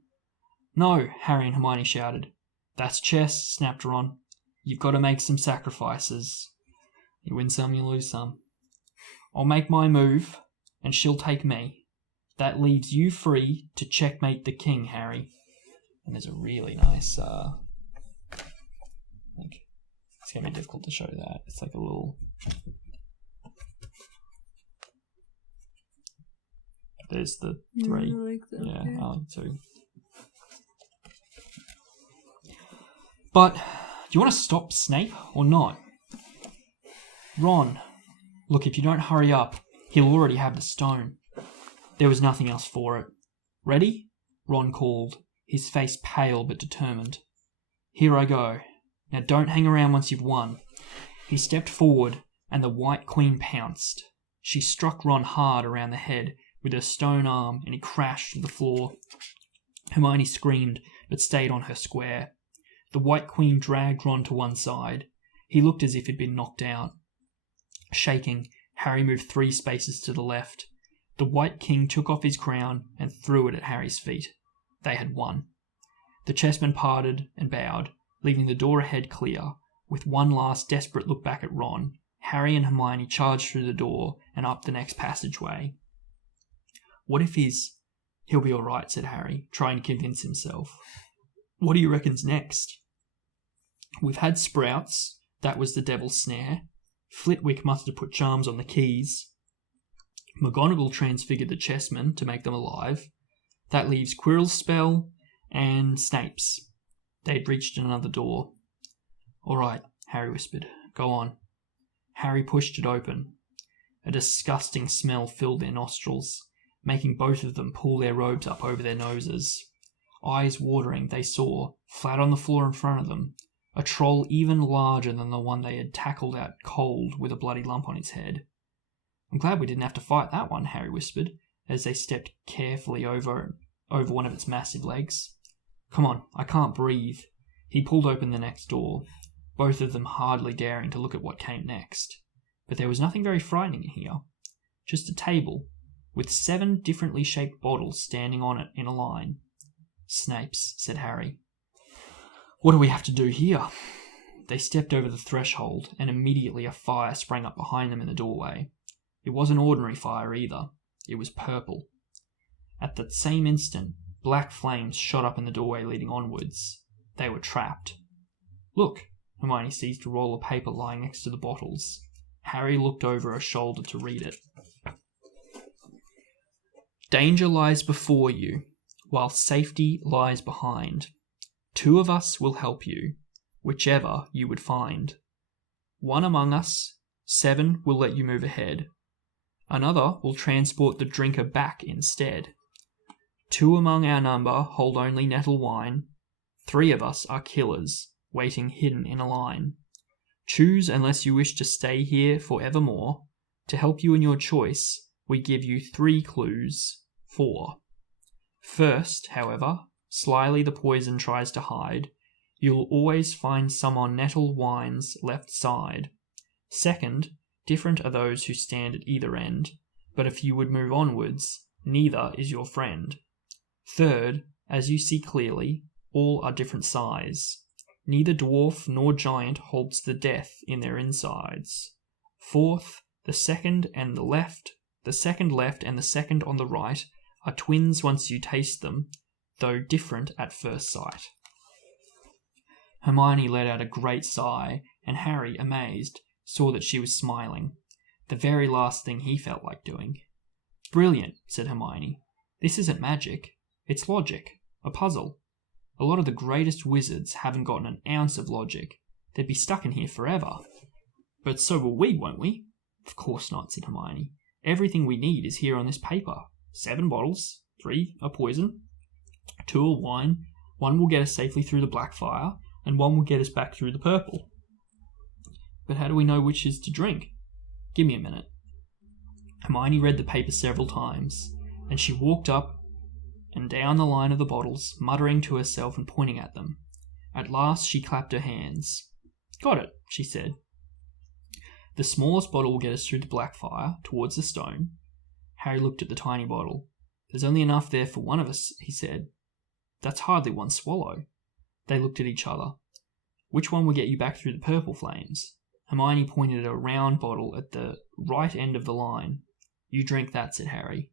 "No," Harry and Hermione shouted. "That's chess," snapped Ron. "You've got to make some sacrifices. You win some, you lose some. I'll make my move, and she'll take me. That leaves you free to checkmate the king, Harry." And there's a really nice, it's going to be difficult to show that. It's like a little... There's the 3. I like that. Yeah, I like 2. But, do you want to stop Snape or not? Ron, look, if you don't hurry up, he'll already have the stone. There was nothing else for it. "Ready?" Ron called, his face pale but determined. "Here I go. Now don't hang around once you've won." He stepped forward, and the White Queen pounced. She struck Ron hard around the head with her stone arm, and he crashed to the floor. Hermione screamed, but stayed on her square. The White Queen dragged Ron to one side. He looked as if he'd been knocked out. Shaking, Harry moved 3 spaces to the left. The White King took off his crown and threw it at Harry's feet. They had won. The chessmen parted and bowed, leaving the door ahead clear. With one last desperate look back at Ron, Harry and Hermione charged through the door and up the next passageway. "What if he'll be all right," said Harry, trying to convince himself. "What do you reckon's next?" "We've had sprouts. That was the devil's snare. Flitwick must have put charms on the keys. McGonagall transfigured the chessmen to make them alive. That leaves Quirrell's spell and Snape's." They'd reached another door. "All right," Harry whispered. "Go on." Harry pushed it open. A disgusting smell filled their nostrils, making both of them pull their robes up over their noses. Eyes watering, they saw, flat on the floor in front of them, a troll even larger than the one they had tackled out cold with a bloody lump on its head. "I'm glad we didn't have to fight that one," Harry whispered, as they stepped carefully over one of its massive legs. "Come on, I can't breathe." He pulled open the next door, both of them hardly daring to look at what came next. But there was nothing very frightening here. Just a table, with 7 differently shaped bottles standing on it in a line. "Snape's," said Harry. "What do we have to do here?" They stepped over the threshold, and immediately a fire sprang up behind them in the doorway. It wasn't ordinary fire either. It was purple. At that same instant, black flames shot up in the doorway leading onwards. They were trapped. "Look!" Hermione seized a roll of paper lying next to the bottles. Harry looked over her shoulder to read it. "Danger lies before you, while safety lies behind. 2 of us will help you, whichever you would find. 1 among us, 7 will let you move ahead. Another will transport the drinker back instead. 2 among our number hold only nettle wine. 3 of us are killers, waiting hidden in a line. Choose unless you wish to stay here forevermore. To help you in your choice, we give you 3 clues. 4. First, however, slyly the poison tries to hide. You'll always find some on nettle wine's left side. Second, different are those who stand at either end, but if you would move onwards, neither is your friend. Third, as you see clearly, all are different size. Neither dwarf nor giant holds the death in their insides. Fourth, the second left and the second on the right are twins once you taste them, though different at first sight." Hermione let out a great sigh, and Harry, amazed, saw that she was smiling, the very last thing he felt like doing. "Brilliant," said Hermione. "This isn't magic. It's logic. A puzzle. A lot of the greatest wizards haven't gotten an ounce of logic. They'd be stuck in here forever." "But so will we, won't we?" "Of course not," said Hermione. "Everything we need is here on this paper. 7 bottles, 3 are poison, 2 are wine, 1 will get us safely through the black fire, and 1 will get us back through the purple." "But how do we know which is to drink?" "Give me a minute." Hermione read the paper several times, and she walked up and down the line of the bottles, muttering to herself and pointing at them. At last she clapped her hands. "Got it," she said. "The smallest bottle will get us through the Blackfire, towards the stone." Harry looked at the tiny bottle. "There's only enough there for one of us," he said. "That's hardly one swallow." They looked at each other. "Which one will get you back through the purple flames?" Hermione pointed at a round bottle at the right end of the line. "You drink that," said Harry.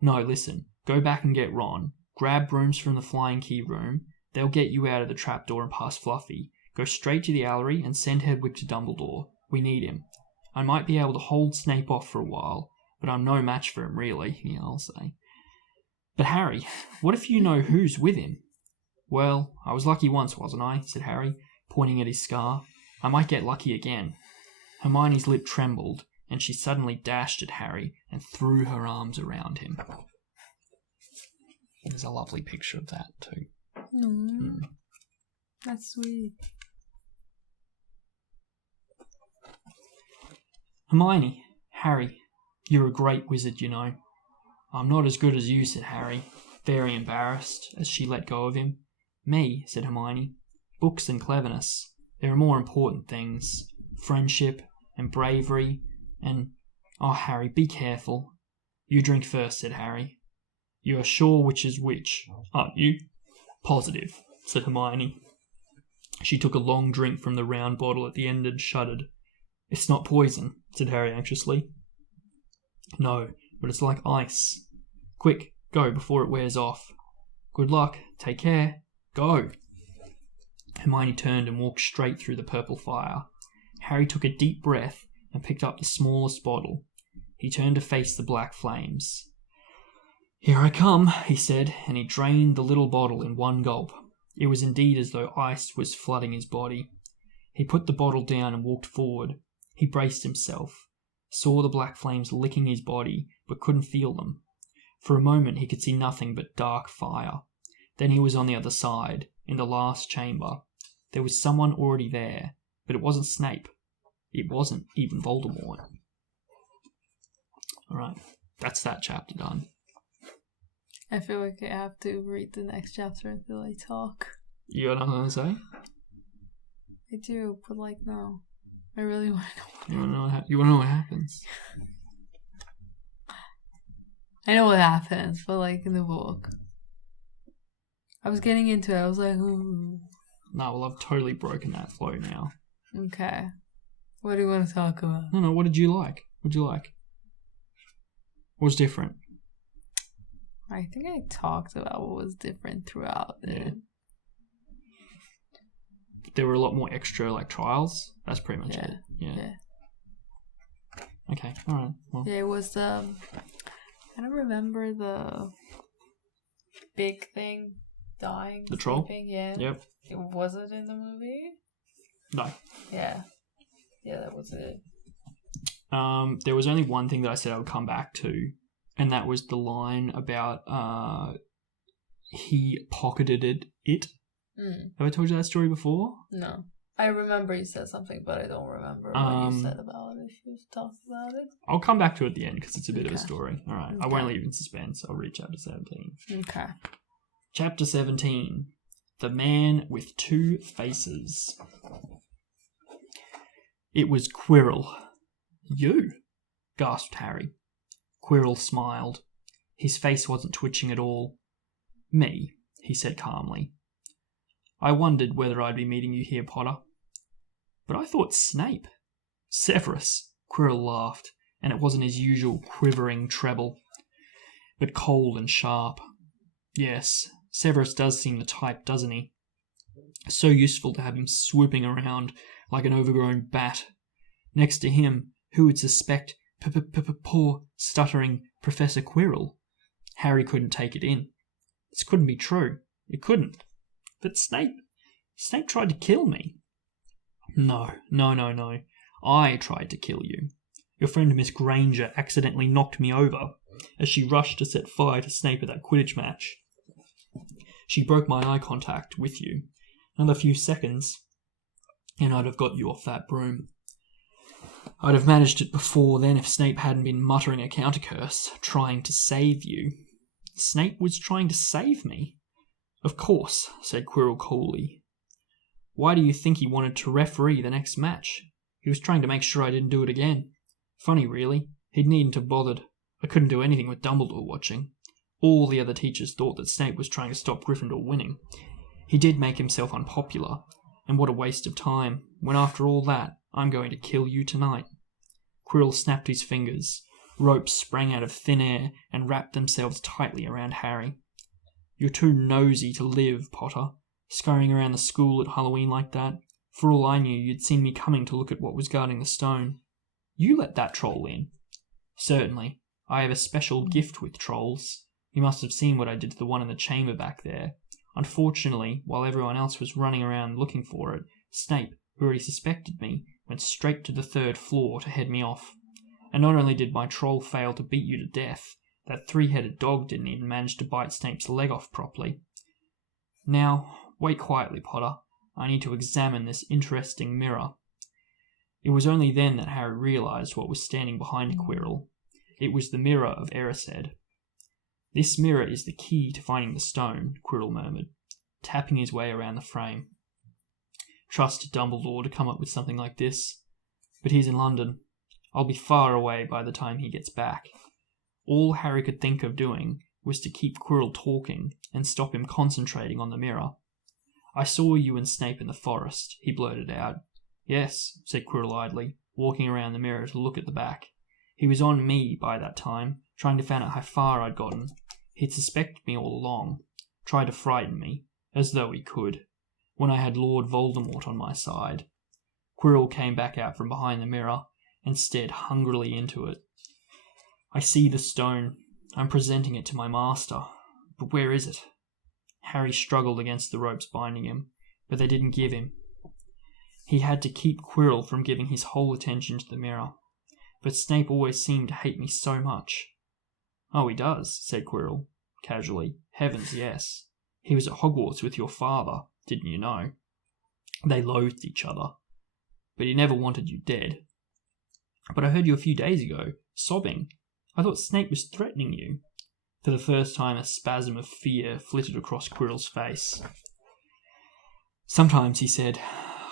"No, listen. Go back and get Ron. Grab brooms from the Flying Key room. They'll get you out of the trapdoor and past Fluffy. Go straight to the Owlery and send Hedwig to Dumbledore. We need him. I might be able to hold Snape off for a while, but I'm no match for him, really," I'll say. "But Harry, what if you know who's with him?" "Well, I was lucky once, wasn't I?" said Harry, pointing at his scar. "I might get lucky again." Hermione's lip trembled, and she suddenly dashed at Harry and threw her arms around him. There's a lovely picture of that too. That's sweet. "Hermione, Harry, you're a great wizard, you know." "I'm not as good as you," said Harry, very embarrassed, as she let go of him. "Me," said Hermione. "Books and cleverness. There are more important things. Friendship and bravery and... Oh, Harry, be careful." "You drink first," said Harry. "You are sure which is which, aren't you?" "Positive," said Hermione. She took a long drink from the round bottle at the end and shuddered. "It's not poison," said Harry anxiously. "No, but it's like ice. Quick, go before it wears off." "Good luck. Take care. Go." Hermione turned and walked straight through the purple fire. Harry took a deep breath and picked up the smallest bottle. He turned to face the black flames. "Here I come," he said, and he drained the little bottle in one gulp. It was indeed as though ice was flooding his body. He put the bottle down and walked forward. He braced himself, saw the black flames licking his body, but couldn't feel them. For a moment he could see nothing but dark fire. Then he was on the other side, in the last chamber. There was someone already there, but it wasn't Snape. It wasn't even Voldemort. Alright, that's that chapter done. I feel like I have to read the next chapter until I talk. You got nothing to say? I do, but no. I really want to know. You want to know what happens? I know what happens, but in the book. I was getting into it, I was like, ooh. No, well, I've totally broken that flow now. Okay. What do you want to talk about? No, what did you like? What did you like? What was different? I think I talked about what was different throughout it. Yeah. There were a lot more extra trials. That's pretty much it. Yeah. Okay. All right. Well. Yeah, it was I don't remember the big thing dying. The troll. Sleeping. Yeah. Yep. Was it in the movie? No. Yeah. Yeah, that was it. There was only one thing that I said I would come back to, and that was the line about he pocketed it. Have I told you that story before? No. I remember you said something, but I don't remember what you said about it. If you talked about it. I'll come back to it at the end because it's a bit of a story. All right. Okay. I won't leave in suspense. I'll read chapter 17. Okay. Chapter 17. The Man with Two Faces. It was Quirrell. "You?" gasped Harry. Quirrell smiled. His face wasn't twitching at all. "Me," he said calmly. "I wondered whether I'd be meeting you here, Potter." "But I thought Snape." "Severus," Quirrell laughed, and it wasn't his usual quivering treble, but cold and sharp. "Yes, Severus does seem the type, doesn't he? So useful to have him swooping around like an overgrown bat. Next to him, who would suspect poor, stuttering Professor Quirrell?" Harry couldn't take it in. This couldn't be true. It couldn't. But Snape tried to kill me. No. I tried to kill you. Your friend Miss Granger accidentally knocked me over as she rushed to set fire to Snape at that Quidditch match. She broke my eye contact with you. Another few seconds, and I'd have got you off that broom. I'd have managed it before then if Snape hadn't been muttering a counter-curse, trying to save you. Snape was trying to save me? Of course, said Quirrell coolly. Why do you think he wanted to referee the next match? He was trying to make sure I didn't do it again. Funny, really. He needn't have bothered. I couldn't do anything with Dumbledore watching. All the other teachers thought that Snape was trying to stop Gryffindor winning. He did make himself unpopular, and what a waste of time, when after all that, I'm going to kill you tonight. Quirrell snapped his fingers. Ropes sprang out of thin air and wrapped themselves tightly around Harry. You're too nosy to live, Potter, scurrying around the school at Halloween like that. For all I knew, you'd seen me coming to look at what was guarding the stone. You let that troll in. Certainly. I have a special gift with trolls. You must have seen what I did to the one in the chamber back there. Unfortunately, while everyone else was running around looking for it, Snape, who already suspected me, went straight to the 3rd floor to head me off. And not only did my troll fail to beat you to death, that 3-headed dog didn't even manage to bite Snape's leg off properly. Now, wait quietly, Potter. I need to examine this interesting mirror. It was only then that Harry realised what was standing behind Quirrell. It was the mirror of Erised. This mirror is the key to finding the stone, Quirrell murmured, tapping his way around the frame. Trust Dumbledore to come up with something like this. But he's in London. I'll be far away by the time he gets back. All Harry could think of doing was to keep Quirrell talking and stop him concentrating on the mirror. I saw you and Snape in the forest, he blurted out. Yes, said Quirrell idly, walking around the mirror to look at the back. He was on me by that time, trying to find out how far I'd gotten. He'd suspected me all along, tried to frighten me, as though he could, when I had Lord Voldemort on my side. Quirrell came back out from behind the mirror and stared hungrily into it. I see the stone. I'm presenting it to my master. But where is it? Harry struggled against the ropes binding him, but they didn't give him. He had to keep Quirrell from giving his whole attention to the mirror. But Snape always seemed to hate me so much. Oh, he does, said Quirrell, casually. Heavens, yes. He was at Hogwarts with your father, didn't you know? They loathed each other. But he never wanted you dead. But I heard you a few days ago, sobbing. I thought Snape was threatening you. For the first time, a spasm of fear flitted across Quirrell's face. Sometimes, he said,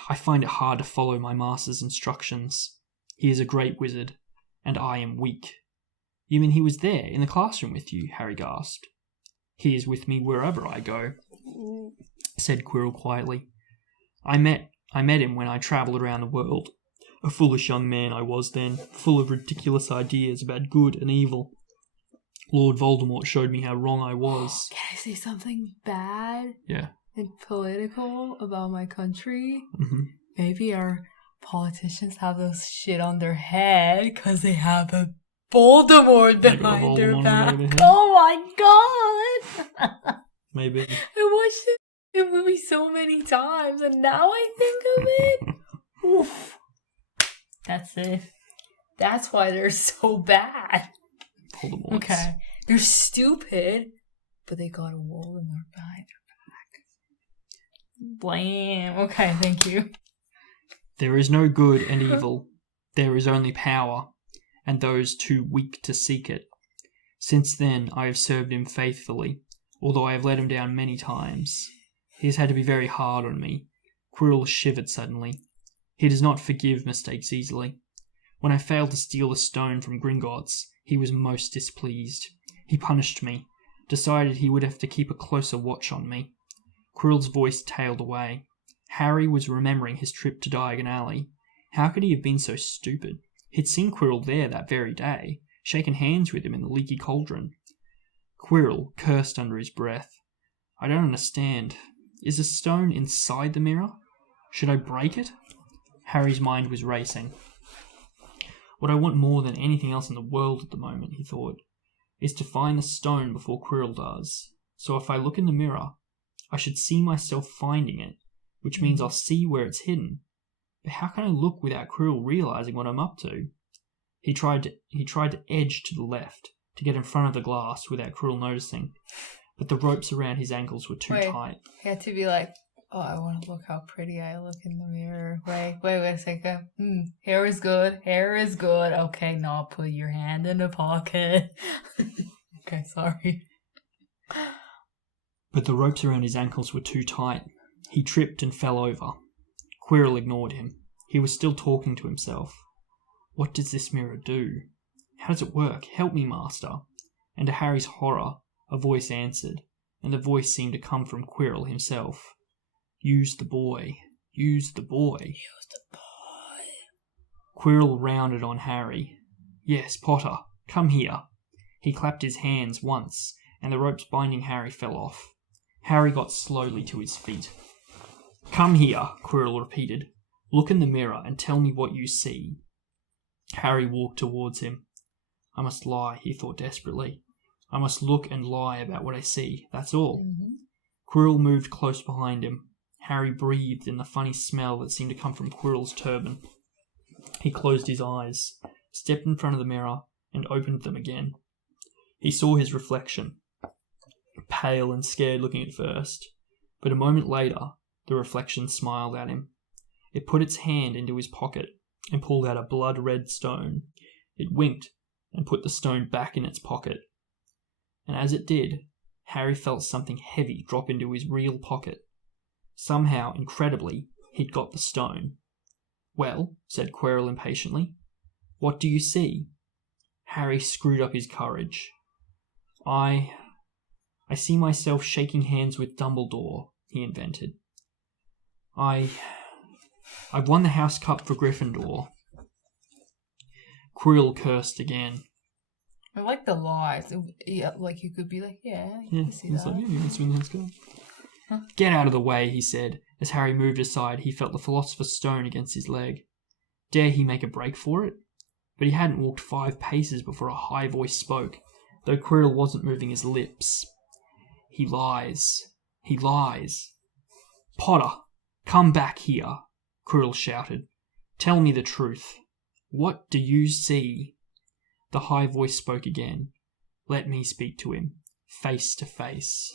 I find it hard to follow my master's instructions. He is a great wizard, and I am weak. You mean he was there, in the classroom with you? Harry gasped. He is with me wherever I go, said Quirrell quietly. I met him when I travelled around the world. A foolish young man I was then, full of ridiculous ideas about good and evil. Lord Voldemort showed me how wrong I was. Can I say something bad? Yeah. And political about my country? Mm-hmm. Maybe our politicians have those shit on their head because they have a Voldemort behind their back. Oh my god! Maybe. I watched the movie so many times and now I think of it. Oof. That's it. That's why they're so bad. Voldemort. Okay. They're stupid, but they got a Voldemort behind their back. Blam. Okay, thank you. There is no good and evil. There is only power, and those too weak to seek it. Since then, I have served him faithfully, although I have let him down many times. He has had to be very hard on me. Quirrell shivered suddenly. He does not forgive mistakes easily. When I failed to steal the stone from Gringotts, he was most displeased. He punished me, decided he would have to keep a closer watch on me. Quirrell's voice tailed away. Harry was remembering his trip to Diagon Alley. How could he have been so stupid? He'd seen Quirrell there that very day, shaken hands with him in the leaky cauldron. Quirrell cursed under his breath. I don't understand. Is the stone inside the mirror? Should I break it? Harry's mind was racing. What I want more than anything else in the world at the moment, he thought, is to find the stone before Quirrell does. So if I look in the mirror, I should see myself finding it, which means I'll see where it's hidden. But how can I look without Quirrell realising what I'm up to? He tried to edge to the left, to get in front of the glass without Quirrell noticing, but the ropes around his ankles were too tight. He had to be like... Oh, I want to look how pretty I look in the mirror. Wait a second. Hair is good. Okay, now put your hand in the pocket. Okay, sorry. But the ropes around his ankles were too tight. He tripped and fell over. Quirrell ignored him. He was still talking to himself. What does this mirror do? How does it work? Help me, master. And to Harry's horror, a voice answered, and the voice seemed to come from Quirrell himself. Use the boy. Use the boy. Use the boy. Quirrell rounded on Harry. Yes, Potter, come here. He clapped his hands once, and the ropes binding Harry fell off. Harry got slowly to his feet. Come here, Quirrell repeated. Look in the mirror and tell me what you see. Harry walked towards him. I must lie, he thought desperately. I must look and lie about what I see, that's all. Quirrell moved close behind him. Harry breathed in the funny smell that seemed to come from Quirrell's turban. He closed his eyes, stepped in front of the mirror, and opened them again. He saw his reflection, pale and scared looking at first, but a moment later the reflection smiled at him. It put its hand into his pocket and pulled out a blood-red stone. It winked and put the stone back in its pocket. And as it did, Harry felt something heavy drop into his real pocket. Somehow, incredibly, he'd got the stone. Well, said Quirrell impatiently, what do you see? Harry screwed up his courage. I see myself shaking hands with Dumbledore, he invented. I've won the House Cup for Gryffindor. Quirrell cursed again. I like the lies. Yeah, like you could be like, yeah, you can see that. Like, yeah, you can swing the House Cup. Huh? Get out of the way, he said. As Harry moved aside, he felt the Philosopher's Stone against his leg. Dare he make a break for it? But he hadn't walked 5 paces before a high voice spoke, though Quirrell wasn't moving his lips. He lies. He lies. Potter, come back here, Quirrell shouted. Tell me the truth. What do you see? The high voice spoke again. Let me speak to him, face to face.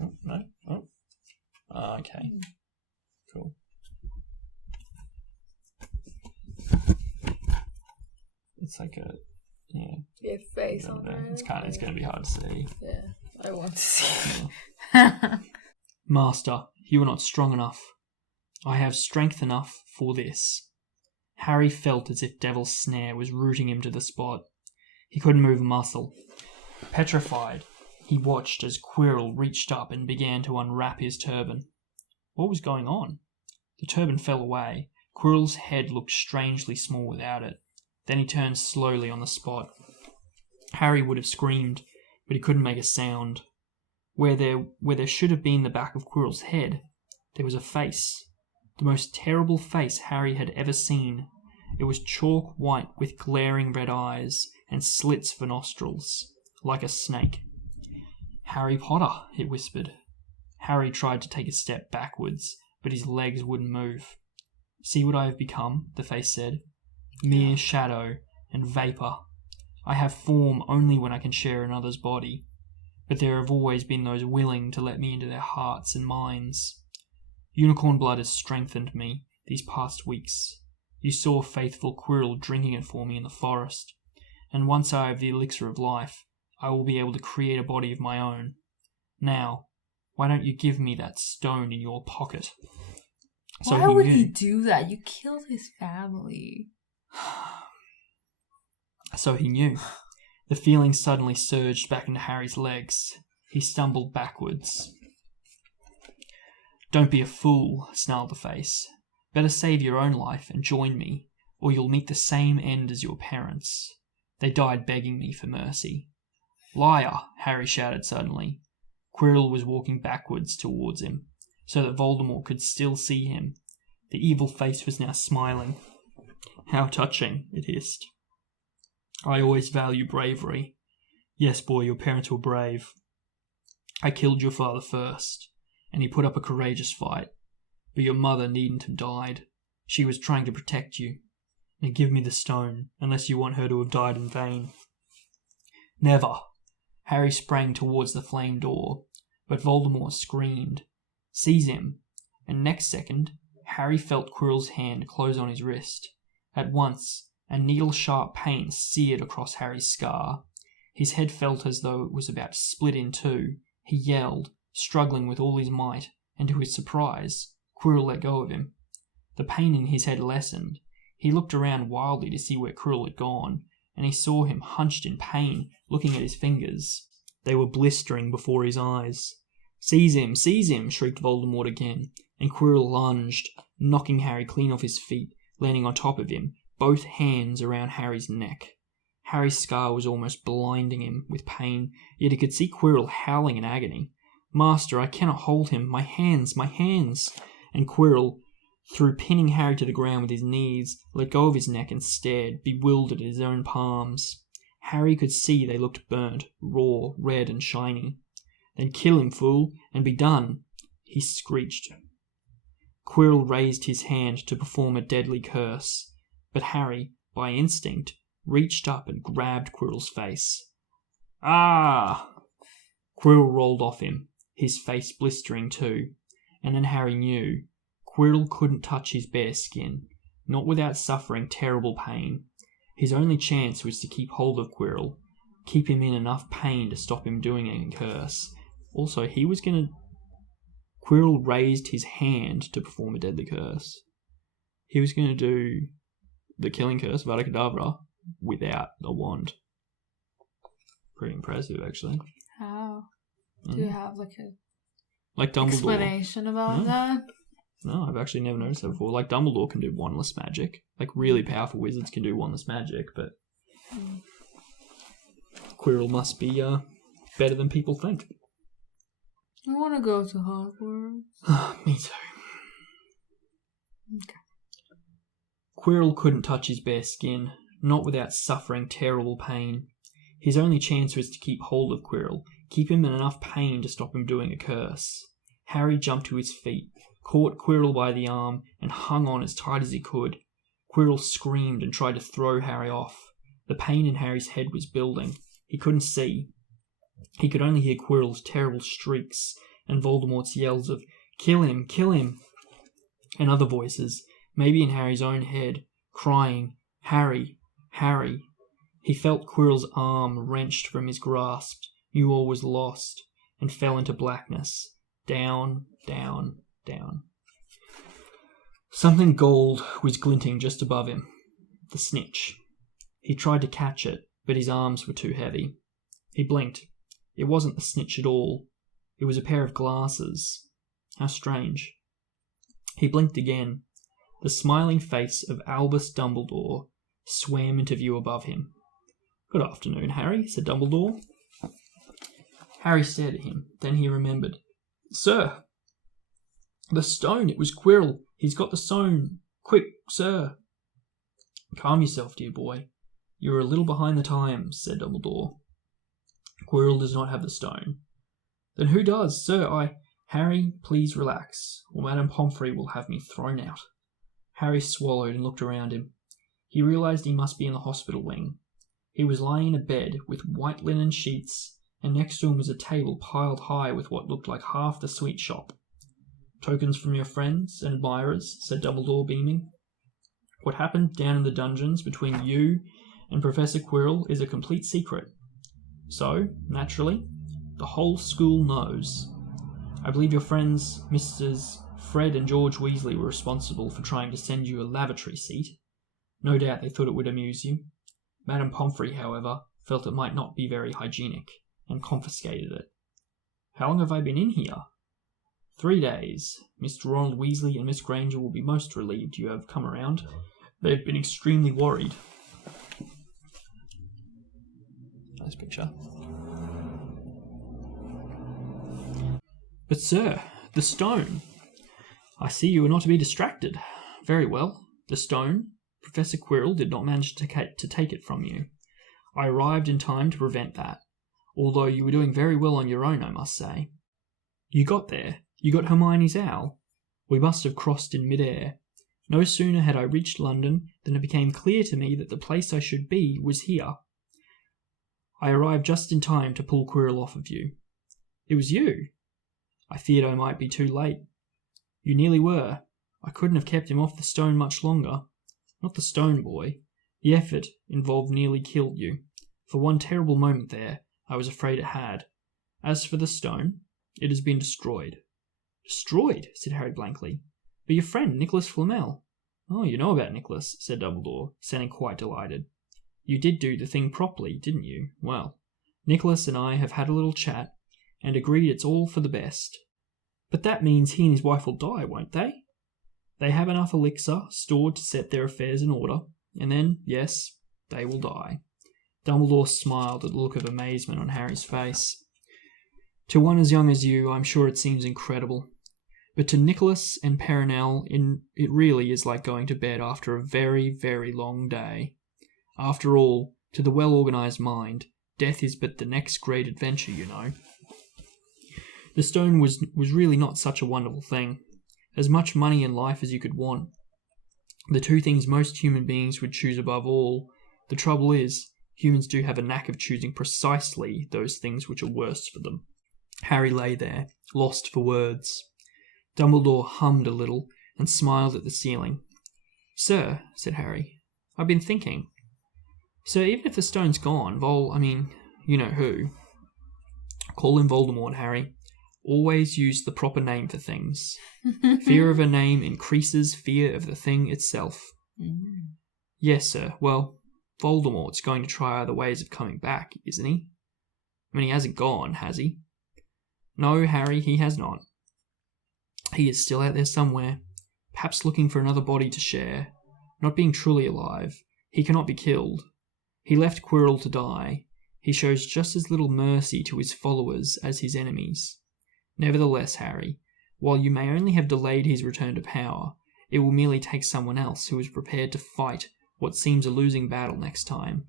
Oh, no? Oh. Okay. Cool. It's like a, yeah. Your face on there. It's going to be hard to see. Yeah, I want to see. Master, you are not strong enough. I have strength enough for this. Harry felt as if Devil's Snare was rooting him to the spot. He couldn't move a muscle. Petrified, he watched as Quirrell reached up and began to unwrap his turban. What was going on? The turban fell away. Quirrell's head looked strangely small without it. Then he turned slowly on the spot. Harry would have screamed, but he couldn't make a sound. Where there should have been the back of Quirrell's head, there was a face. The most terrible face Harry had ever seen. It was chalk white with glaring red eyes and slits for nostrils, like a snake. Harry Potter, it whispered. Harry tried to take a step backwards, but his legs wouldn't move. See what I have become, the face said. Mere shadow and vapour. I have form only when I can share another's body, but there have always been those willing to let me into their hearts and minds. Unicorn blood has strengthened me these past weeks. You saw faithful Quirrell drinking it for me in the forest, and once I have the elixir of life, I will be able to create a body of my own. Now, why don't you give me that stone in your pocket? Why would he do that? You killed his family. So he knew. The feeling suddenly surged back into Harry's legs. He stumbled backwards. Don't be a fool, snarled the face. Better save your own life and join me, or you'll meet the same end as your parents. They died begging me for mercy. Liar, Harry shouted suddenly. Quirrell was walking backwards towards him, so that Voldemort could still see him. The evil face was now smiling. How touching, it hissed. I always value bravery. Yes, boy, your parents were brave. I killed your father first, and he put up a courageous fight. But your mother needn't have died. She was trying to protect you. Now give me the stone, unless you want her to have died in vain. Never. Harry sprang towards the flame door, but Voldemort screamed, "Seize him!" And next second, Harry felt Quirrell's hand close on his wrist. At once, a needle-sharp pain seared across Harry's scar. His head felt as though it was about to split in two. He yelled, struggling with all his might, and to his surprise, Quirrell let go of him. The pain in his head lessened. He looked around wildly to see where Quirrell had gone, and he saw him hunched in pain, looking at his fingers. They were blistering before his eyes. "Seize him! Seize him!" shrieked Voldemort again, and Quirrell lunged, knocking Harry clean off his feet, landing on top of him, both hands around Harry's neck. Harry's scar was almost blinding him with pain, yet he could see Quirrell howling in agony. "Master, I cannot hold him. My hands, my hands!" And Quirrell, through pinning Harry to the ground with his knees, let go of his neck and stared, bewildered at his own palms. Harry could see they looked burnt, raw, red and shiny. "Then kill him, fool, and be done," he screeched. Quirrell raised his hand to perform a deadly curse, but Harry, by instinct, reached up and grabbed Quirrell's face. "Ah!" Quirrell rolled off him, his face blistering too, and then Harry knew Quirrell couldn't touch his bare skin, not without suffering terrible pain. His only chance was to keep hold of Quirrell, keep him in enough pain to stop him doing a curse. Also, Quirrell raised his hand to perform a deadly curse. He was going to do the killing curse, Vada Kedavra, without a wand. Pretty impressive, actually. How? Do you have like Dumbledore. Explanation about that? No, I've actually never noticed that before. Like, Dumbledore can do wandless magic. Like, really powerful wizards can do wandless magic, but Quirrell must be better than people think. I want to go to Hogwarts. Me too. Okay. Quirrell couldn't touch his bare skin, not without suffering terrible pain. His only chance was to keep hold of Quirrell, keep him in enough pain to stop him doing a curse. Harry jumped to his feet, caught Quirrell by the arm, and hung on as tight as he could. Quirrell screamed and tried to throw Harry off. The pain in Harry's head was building. He couldn't see. He could only hear Quirrell's terrible shrieks and Voldemort's yells of, "Kill him! Kill him!" and other voices, maybe in Harry's own head, crying, "Harry! Harry!" He felt Quirrell's arm wrenched from his grasp, knew all was lost, and fell into blackness. Down, down, down. Something gold was glinting just above him. The snitch. He tried to catch it, but his arms were too heavy. He blinked. It wasn't the snitch at all. It was a pair of glasses. How strange. He blinked again. The smiling face of Albus Dumbledore swam into view above him. "Good afternoon, Harry," said Dumbledore. Harry stared at him. Then he remembered. "Sir! The stone! It was Quirrell! He's got the stone! Quick, sir!" "Calm yourself, dear boy. You are a little behind the times," said Dumbledore. "Quirrell does not have the stone." "Then who does, sir? Harry, please relax, or Madame Pomfrey will have me thrown out." Harry swallowed and looked around him. He realised he must be in the hospital wing. He was lying in a bed with white linen sheets, and next to him was a table piled high with what looked like half the sweet shop. "Tokens from your friends and admirers," said Dumbledore, beaming. "What happened down in the dungeons between you and Professor Quirrell is a complete secret. So, naturally, the whole school knows. I believe your friends, Mrs. Fred and George Weasley, were responsible for trying to send you a lavatory seat. No doubt they thought it would amuse you. Madame Pomfrey, however, felt it might not be very hygienic, and confiscated it. How long have I been in here?" 3 days. Mr. Ronald Weasley and Miss Granger will be most relieved you have come around. They've been extremely worried." Nice picture. "But sir, the stone. I see you are not to be distracted. Very well. The stone. Professor Quirrell did not manage to take it from you. I arrived in time to prevent that, although you were doing very well on your own, I must say. You got there. You got Hermione's owl. We must have crossed in mid-air. No sooner had I reached London than it became clear to me that the place I should be was here. I arrived just in time to pull Quirrell off of you. It was you? I feared I might be too late. You nearly were. I couldn't have kept him off the stone much longer. Not the stone, boy. The effort involved nearly killed you. For one terrible moment there, I was afraid it had. As for the stone, it has been destroyed. Destroyed? Said Harry blankly. But your friend, Nicholas Flamel. Oh, you know about Nicholas, said Dumbledore, sounding quite delighted. You did do the thing properly, didn't you? Well, Nicholas and I have had a little chat, and agreed it's all for the best. But that means he and his wife will die, won't they? They have enough elixir stored to set their affairs in order, and then, yes, they will die. Dumbledore smiled at the look of amazement on Harry's face. To one as young as you, I'm sure it seems incredible. But to Nicholas and Perenelle, it really is like going to bed after a very, very long day. After all, to the well-organized mind, death is but the next great adventure, you know. The stone was really not such a wonderful thing. As much money and life as you could want. The two things most human beings would choose above all. The trouble is, humans do have a knack of choosing precisely those things which are worst for them. Harry lay there, lost for words. Dumbledore hummed a little and smiled at the ceiling. Sir, said Harry, I've been thinking. Sir, even if the stone's gone, you know who. Call him Voldemort, Harry. Always use the proper name for things. Fear of a name increases fear of the thing itself. Yes, sir. Well, Voldemort's going to try other ways of coming back, isn't he? He hasn't gone, has he? No, Harry, he has not. He is still out there somewhere, perhaps looking for another body to share. Not being truly alive, he cannot be killed. He left Quirrell to die. He shows just as little mercy to his followers as his enemies. Nevertheless, Harry, while you may only have delayed his return to power, it will merely take someone else who is prepared to fight what seems a losing battle next time.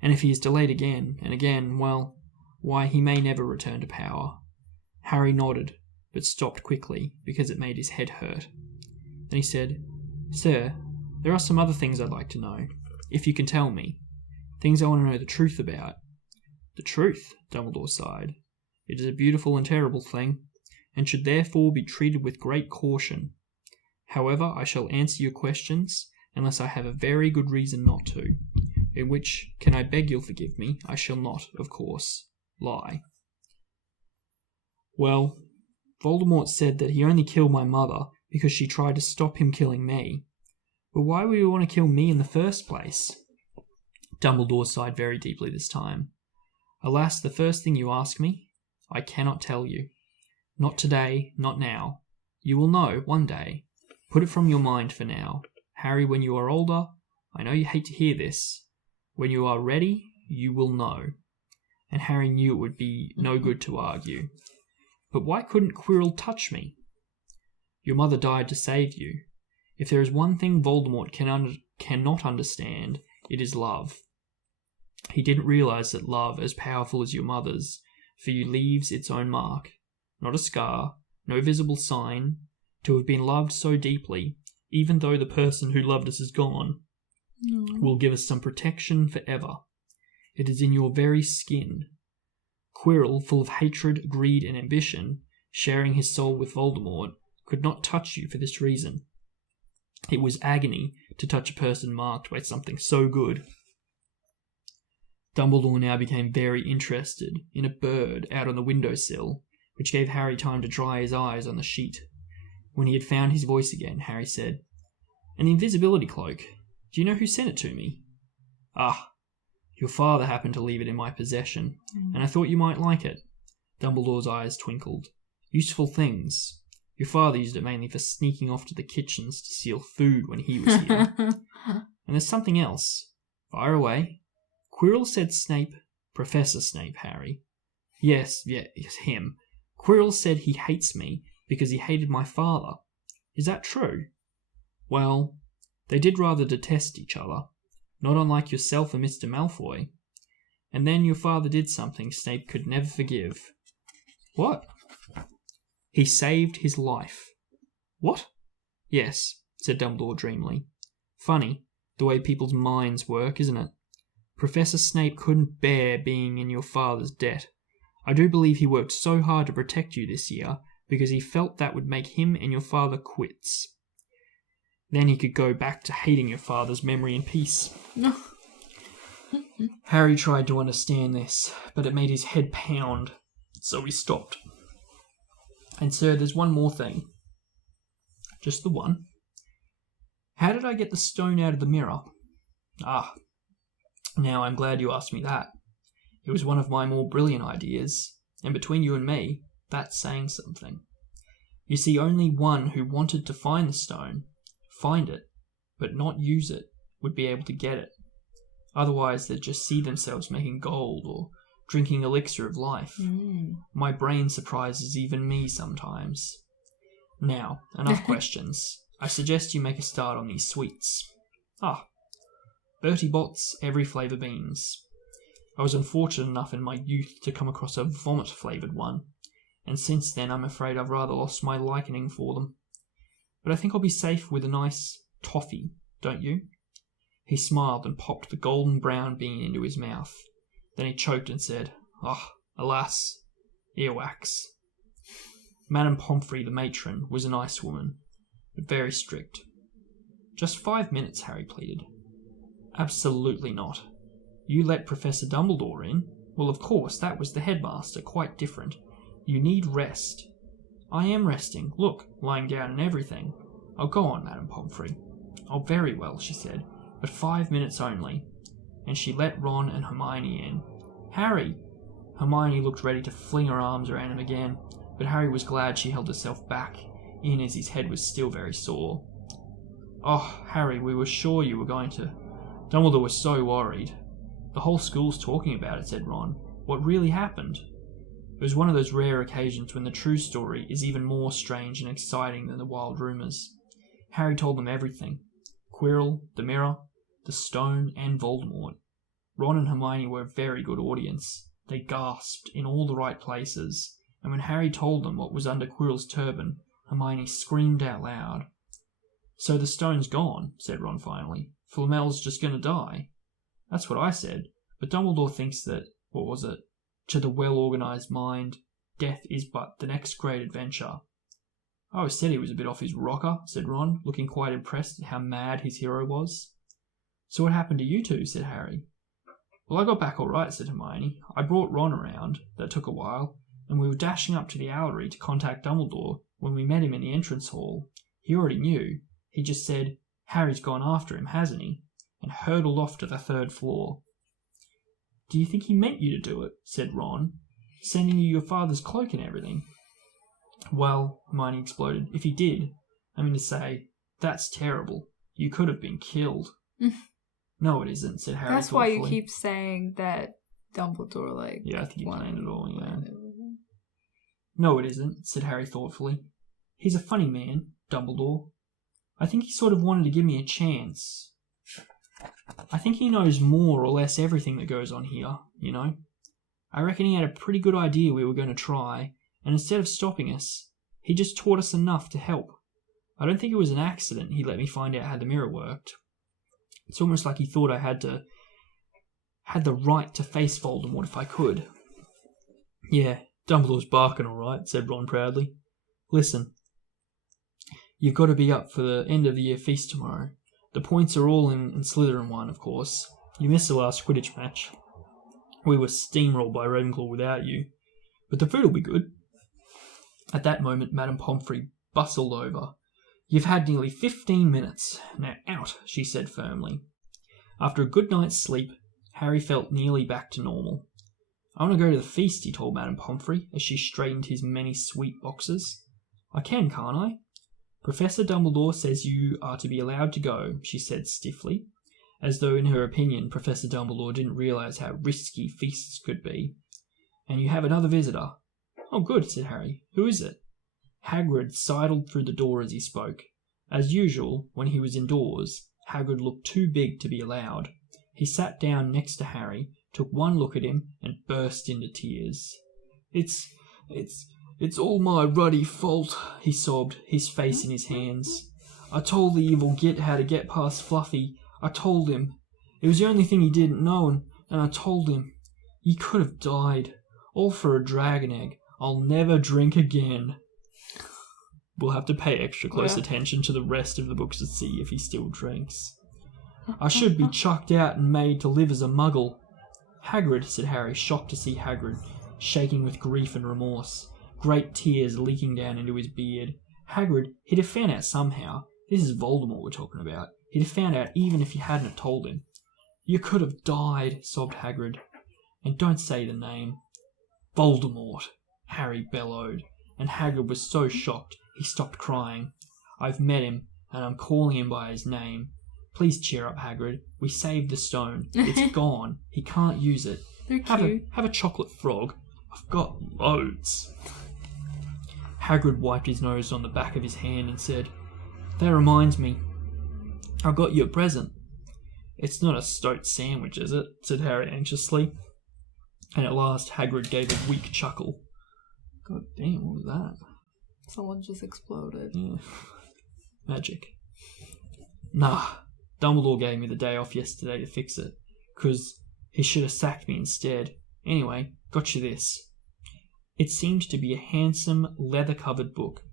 And if he is delayed again and again, well, why, he may never return to power. Harry nodded, but stopped quickly, because it made his head hurt. Then he said, Sir, there are some other things I'd like to know, if you can tell me. Things I want to know the truth about. The truth, Dumbledore sighed. It is a beautiful and terrible thing, and should therefore be treated with great caution. However, I shall answer your questions, unless I have a very good reason not to, in which, can I beg you'll forgive me, I shall not, of course, lie. Well, Voldemort said that he only killed my mother because she tried to stop him killing me. But why would he want to kill me in the first place? Dumbledore sighed very deeply this time. Alas, the first thing you ask me, I cannot tell you. Not today, not now. You will know one day. Put it from your mind for now. Harry, when you are older, I know you hate to hear this. When you are ready, you will know. And Harry knew it would be no good to argue. But why couldn't Quirrell touch me? Your mother died to save you. If there is one thing Voldemort cannot understand, it is love. He didn't realize that love, as powerful as your mother's, for you leaves its own mark, not a scar, no visible sign, to have been loved so deeply, even though the person who loved us is gone, will give us some protection forever. It is in your very skin. Quirrell, full of hatred, greed, and ambition, sharing his soul with Voldemort, could not touch you for this reason. It was agony to touch a person marked by something so good. Dumbledore now became very interested in a bird out on the windowsill, which gave Harry time to dry his eyes on the sheet. When he had found his voice again, Harry said, An invisibility cloak. Do you know who sent it to me? Ah, your father happened to leave it in my possession, and I thought you might like it. Dumbledore's eyes twinkled. Useful things. Your father used it mainly for sneaking off to the kitchens to steal food when he was here. And there's something else. Fire away. Quirrell said Professor Snape, Harry. Yes, him. Quirrell said he hates me because he hated my father. Is that true? Well, they did rather detest each other, not unlike yourself and Mr. Malfoy. And then your father did something Snape could never forgive. What? He saved his life. What? Yes, said Dumbledore dreamily. Funny, the way people's minds work, isn't it? Professor Snape couldn't bear being in your father's debt. I do believe he worked so hard to protect you this year because he felt that would make him and your father quits. Then he could go back to hating your father's memory in peace. No. Harry tried to understand this, but it made his head pound, so he stopped. And sir, there's one more thing. Just the one. How did I get the stone out of the mirror? Ah, now I'm glad you asked me that. It was one of my more brilliant ideas, and between you and me, that's saying something. You see, only one who wanted to find the stone, find it, but not use it, would be able to get it. Otherwise, they'd just see themselves making gold or drinking elixir of life. My brain surprises even me sometimes. Now, enough questions. I suggest you make a start on these sweets. Bertie Bott's every flavour beans. I was unfortunate enough in my youth to come across a vomit-flavoured one, and since then I'm afraid I've rather lost my likening for them. But I think I'll be safe with a nice toffee, don't you? He smiled and popped the golden brown bean into his mouth. Then he choked and said, alas, earwax. Madame Pomfrey, the matron, was a nice woman, but very strict. Just 5 minutes, Harry pleaded. Absolutely not. You let Professor Dumbledore in? Well, of course, that was the headmaster, quite different. You need rest. I am resting. Look, lying down and everything. Oh, go on, Madame Pomfrey. Oh, very well, she said, but 5 minutes only. And she let Ron and Hermione in. Harry! Hermione looked ready to fling her arms around him again, but Harry was glad she held herself back in as his head was still very sore. Oh, Harry, we were sure you were going to... Dumbledore was so worried. The whole school's talking about it, said Ron. What really happened? It was one of those rare occasions when the true story is even more strange and exciting than the wild rumours. Harry told them everything. Quirrell, the mirror, the stone, and Voldemort. Ron and Hermione were a very good audience. They gasped in all the right places, and when Harry told them what was under Quirrell's turban, Hermione screamed out loud. So the stone's gone, said Ron finally. Flamel's just going to die. That's what I said, but Dumbledore thinks that, what was it? To the well-organised mind, death is but the next great adventure. I always said he was a bit off his rocker, said Ron, looking quite impressed at how mad his hero was. So what happened to you two, said Harry. Well, I got back all right, said Hermione. I brought Ron around. That took a while, and we were dashing up to the Owlery to contact Dumbledore when we met him in the entrance hall. He already knew. He just said, Harry's gone after him, hasn't he? And hurtled off to the 3rd floor. Do you think he meant you to do it? Said Ron. Sending you your father's cloak and everything. Well, Hermione exploded, if he did, I mean to say, that's terrible. You could have been killed. No, it isn't, said Harry That's thoughtfully. why you keep saying that Dumbledore, Yeah, I think you're saying it all, yeah. No, it isn't, said Harry thoughtfully. He's a funny man, Dumbledore. I think he sort of wanted to give me a chance. I think he knows more or less everything that goes on here, you know. I reckon he had a pretty good idea we were going to try, and instead of stopping us, he just taught us enough to help. I don't think it was an accident he let me find out how the mirror worked. It's almost like he thought I had the right to face Voldemort if I could. Yeah, Dumbledore's barking all right, said Ron proudly. Listen, you've got to be up for the end of the year feast tomorrow. The points are all in Slytherin one, of course. You missed the last Quidditch match. We were steamrolled by Ravenclaw without you. But the food will be good. At that moment, Madame Pomfrey bustled over. You've had nearly 15 minutes. Now out, she said firmly. After a good night's sleep, Harry felt nearly back to normal. I want to go to the feast, he told Madame Pomfrey, as she straightened his many sweet boxes. I can, can't I? Professor Dumbledore says you are to be allowed to go, she said stiffly, as though in her opinion Professor Dumbledore didn't realise how risky feasts could be. And you have another visitor. Oh, good, said Harry. Who is it? Hagrid sidled through the door as he spoke. As usual, when he was indoors, Hagrid looked too big to be allowed. He sat down next to Harry, took one look at him, and burst into tears. It's all my ruddy fault, he sobbed, his face in his hands. I told the evil git how to get past Fluffy. I told him. It was the only thing he didn't know, and and I told him, you could have died, all for a dragon egg. I'll never drink again. We'll have to pay extra close attention to the rest of the books to see if he still drinks. I should be chucked out and made to live as a muggle. Hagrid, said Harry, shocked to see Hagrid, shaking with grief and remorse, great tears leaking down into his beard. Hagrid, he'd have found out somehow. This is Voldemort we're talking about. He'd have found out even if you hadn't have told him. You could have died, sobbed Hagrid. And don't say the name. Voldemort, Harry bellowed, and Hagrid was so shocked he stopped crying. I've met him, and I'm calling him by his name. Please cheer up, Hagrid. We saved the stone. It's gone. He can't use it. Have a chocolate frog. I've got loads. Hagrid wiped his nose on the back of his hand and said, That reminds me. I got you a present. It's not a stoat sandwich, is it? Said Harry anxiously. And at last Hagrid gave a weak chuckle. God damn, what was that? Someone just exploded. Yeah. Magic. Nah, Dumbledore gave me the day off yesterday to fix it, 'cause he should have sacked me instead. Anyway, got you this. It seemed to be a handsome, leather-covered book.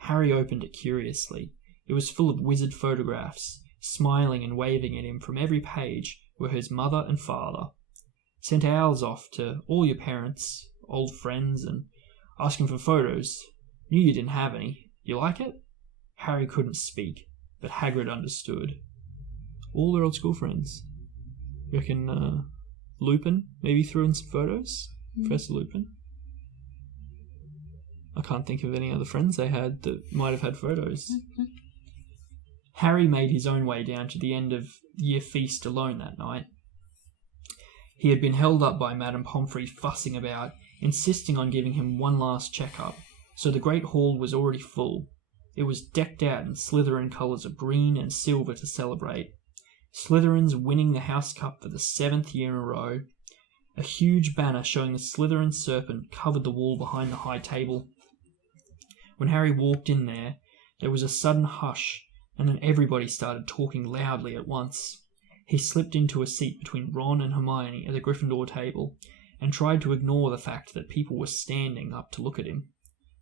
Harry opened it curiously. It was full of wizard photographs. Smiling and waving at him from every page were his mother and father. Sent owls off to all your parents, old friends, and asking for photos. Knew you didn't have any. You like it? Harry couldn't speak, but Hagrid understood. All their old school friends. You reckon Lupin maybe threw in some photos? Professor Lupin? I can't think of any other friends they had that might have had photos. Harry made his own way down to the end of year feast alone that night. He had been held up by Madame Pomfrey fussing about, insisting on giving him one last check-up, so the great hall was already full. It was decked out in Slytherin colours of green and silver to celebrate. Slytherin's winning the House Cup for the 7th year in a row. A huge banner showing the Slytherin serpent covered the wall behind the high table. When Harry walked in there was a sudden hush, and then everybody started talking loudly at once. He slipped into a seat between Ron and Hermione at the Gryffindor table, and tried to ignore the fact that people were standing up to look at him.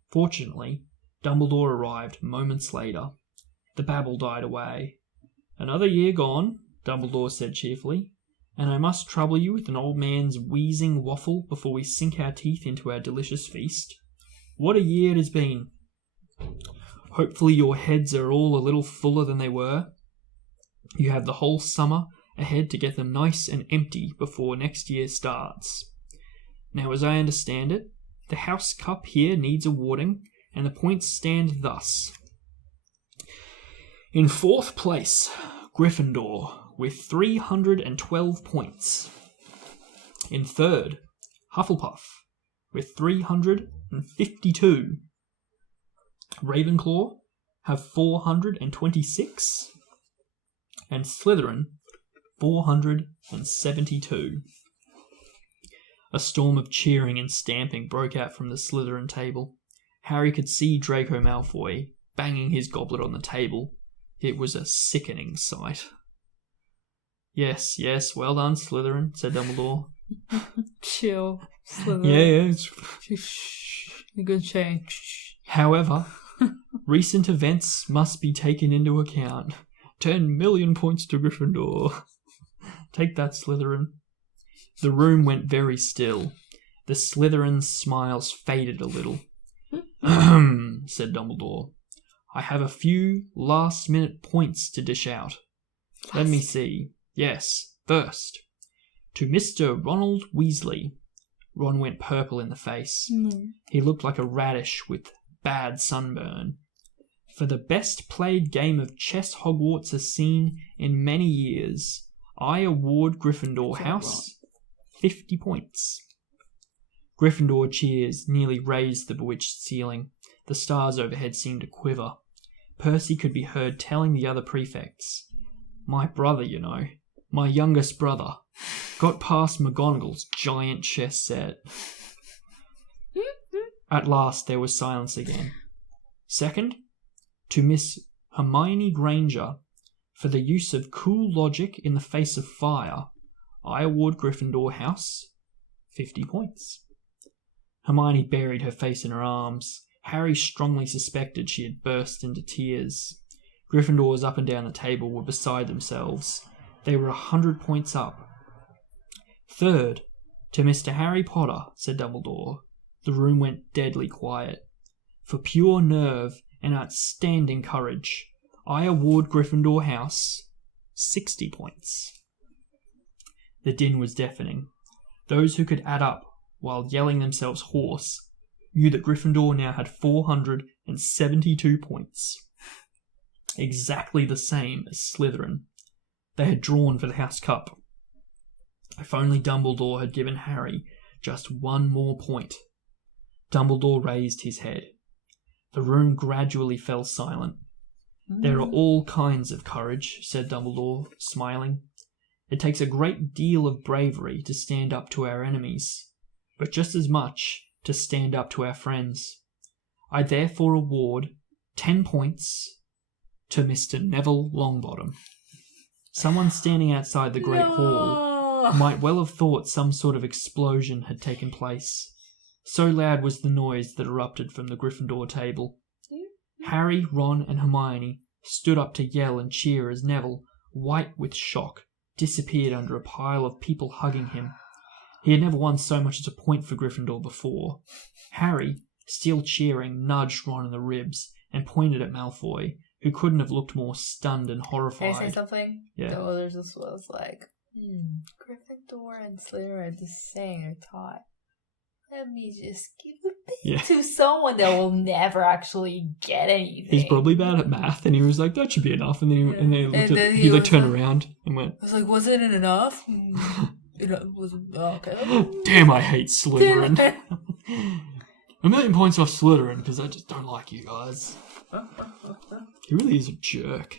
Fortunately, Dumbledore arrived moments later. The babble died away. Another year gone, Dumbledore said cheerfully, and I must trouble you with an old man's wheezing waffle before we sink our teeth into our delicious feast. What a year it has been! Hopefully your heads are all a little fuller than they were. You have the whole summer ahead to get them nice and empty before next year starts. Now, as I understand it, the House Cup here needs awarding, and the points stand thus. In 4th place, Gryffindor, with 312 points. In 3rd, Hufflepuff, with 352. Ravenclaw have 426. And Slytherin, 472. A storm of cheering and stamping broke out from the Slytherin table. Harry could see Draco Malfoy banging his goblet on the table. It was a sickening sight. Yes, well done, Slytherin, said Dumbledore. Chill, Slytherin. Yeah. You good change. However, recent events must be taken into account. 10 million points to Gryffindor. Take that, Slytherin. The room went very still. The Slytherin's smiles faded a little. Said Dumbledore. I have a few last-minute points to dish out. Let me see. Yes, first, to Mr. Ronald Weasley. Ron went purple in the face. He looked like a radish with bad sunburn. For the best played game of chess Hogwarts has seen in many years, I award Gryffindor House 50 points. Gryffindor cheers nearly raised the bewitched ceiling. The stars overhead seemed to quiver. Percy could be heard telling the other prefects, My brother, you know, my youngest brother, got past McGonagall's giant chess set. At last there was silence again. Second, to Miss Hermione Granger, for the use of cool logic in the face of fire, I award Gryffindor House 50 points. Hermione buried her face in her arms. Harry strongly suspected she had burst into tears. Gryffindors up and down the table were beside themselves. They were 100 points up. Third, to Mr. Harry Potter, said Dumbledore. The room went deadly quiet. For pure nerve and outstanding courage, I award Gryffindor House 60 points. The din was deafening. Those who could add up while yelling themselves hoarse knew that Gryffindor now had 472 points. Exactly the same as Slytherin. They had drawn for the House Cup. If only Dumbledore had given Harry just one more point. Dumbledore raised his head. The room gradually fell silent. There are all kinds of courage, said Dumbledore, smiling. It takes a great deal of bravery to stand up to our enemies, but just as much to stand up to our friends. I therefore award 10 points to Mr. Neville Longbottom. Someone standing outside the Great Hall might well have thought some sort of explosion had taken place. So loud was the noise that erupted from the Gryffindor table. Harry, Ron, and Hermione stood up to yell and cheer as Neville, white with shock, disappeared under a pile of people hugging him. He had never won so much as a point for Gryffindor before. Harry, still cheering, nudged Ron in the ribs and pointed at Malfoy, who couldn't have looked more stunned and horrified. Can I say something? Yeah. The others as well was like, Gryffindor and Slytherin are the same, they're taught. Let me just give a bit to someone that will never actually get anything. He's probably bad at math, and he was like, "That should be enough." And then he turned around and went, I was like, "Wasn't it enough?" It wasn't. Okay. Damn, I hate Slytherin. 1,000,000 points off Slytherin because I just don't like you guys. He really is a jerk.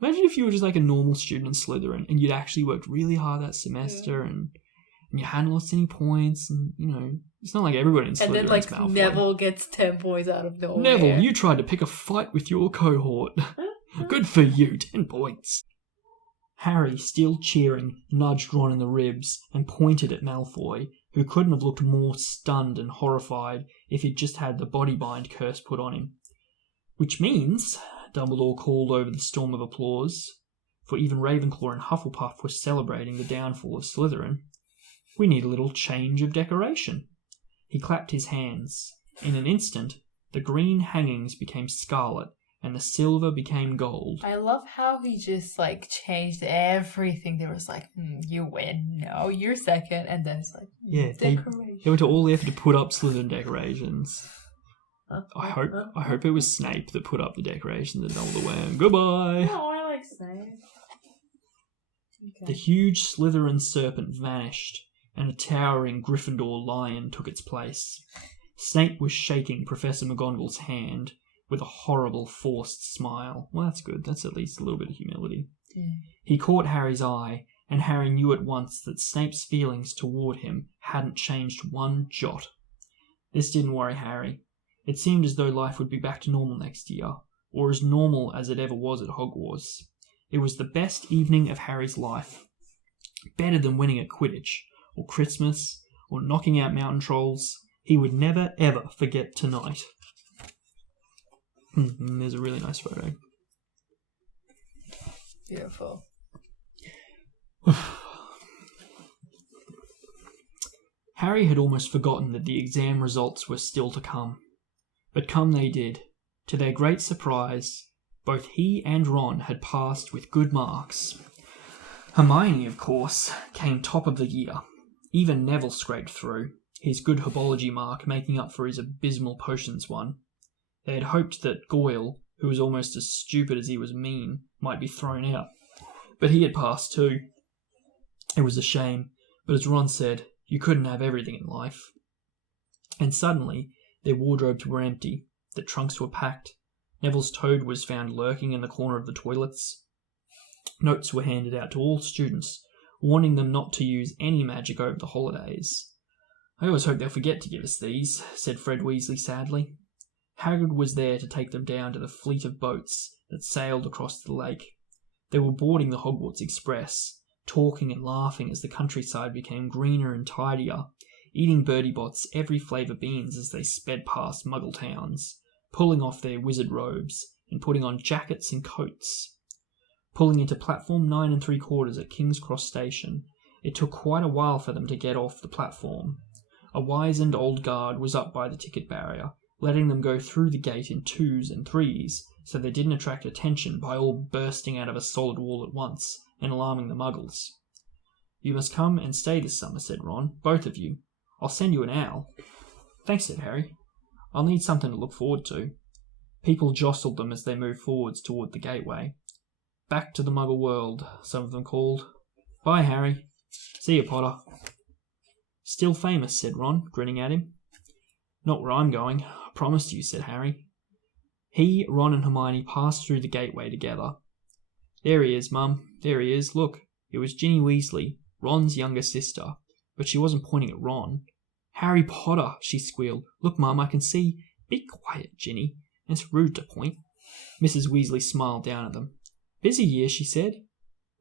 Imagine if you were just like a normal student in Slytherin and you'd actually worked really hard that semester and you hadn't lost any points, and you know, it's not like everybody in Slytherin's and then like Malfoy. Neville gets 10 points out of nowhere. Neville, you tried to pick a fight with your cohort. Good for you, 10 points. Harry, still cheering, nudged Ron in the ribs and pointed at Malfoy, who couldn't have looked more stunned and horrified if he'd just had the body bind curse put on him. Which means, Dumbledore called over the storm of applause, for even Ravenclaw and Hufflepuff were celebrating the downfall of Slytherin. We need a little change of decoration. He clapped his hands. In an instant, the green hangings became scarlet, and the silver became gold. I love how he just like changed everything. There was like, you win, no, you're second, and then it's like, decoration. They went to all the effort to put up Slytherin decorations. I hope it was Snape that put up the decorations and Dumbledore went, goodbye. No, I like Snape. Okay. The huge Slytherin serpent vanished, and a towering Gryffindor lion took its place. Snape was shaking Professor McGonagall's hand with a horrible, forced smile. Well, that's good. That's at least a little bit of humility. He caught Harry's eye, and Harry knew at once that Snape's feelings toward him hadn't changed one jot. This didn't worry Harry. It seemed as though life would be back to normal next year, or as normal as it ever was at Hogwarts. It was the best evening of Harry's life. Better than winning at Quidditch, or Christmas, or knocking out mountain trolls. He would never, ever forget tonight. There's a really nice photo. Beautiful. Harry had almost forgotten that the exam results were still to come. But come they did. To their great surprise, both he and Ron had passed with good marks. Hermione, of course, came top of the year. Even Neville scraped through, his good herbology mark making up for his abysmal potions one. They had hoped that Goyle, who was almost as stupid as he was mean, might be thrown out. But he had passed too. It was a shame, but as Ron said, you couldn't have everything in life. And suddenly, their wardrobes were empty, their trunks were packed, Neville's toad was found lurking in the corner of the toilets. Notes were handed out to all students, warning them not to use any magic over the holidays. I always hope they'll forget to give us these, said Fred Weasley sadly. Hagrid was there to take them down to the fleet of boats that sailed across the lake. They were boarding the Hogwarts Express, talking and laughing as the countryside became greener and tidier, eating Bertie Bott's every flavour beans as they sped past Muggle towns, pulling off their wizard robes and putting on jackets and coats. Pulling into platform 9 3/4 at King's Cross Station, it took quite a while for them to get off the platform. A wizened old guard was up by the ticket barrier, letting them go through the gate in 2s and 3s, so they didn't attract attention by all bursting out of a solid wall at once and alarming the Muggles. "You must come and stay this summer," said Ron, "both of you. I'll send you an owl." "Thanks," said Harry. "I'll need something to look forward to." People jostled them as they moved forwards toward the gateway. "Back to the Muggle world," some of them called. "Bye, Harry. See you, Potter." "Still famous," said Ron, grinning at him. "Not where I'm going, I promised you," said Harry. He, Ron and Hermione passed through the gateway together. "There he is, Mum. There he is. Look, it was Ginny Weasley, Ron's younger sister. But she wasn't pointing at Ron. "Harry Potter," she squealed. "Look, Mum, I can see." "Be quiet, Ginny. It's rude to point." Mrs. Weasley smiled down at them. "Busy year," she said.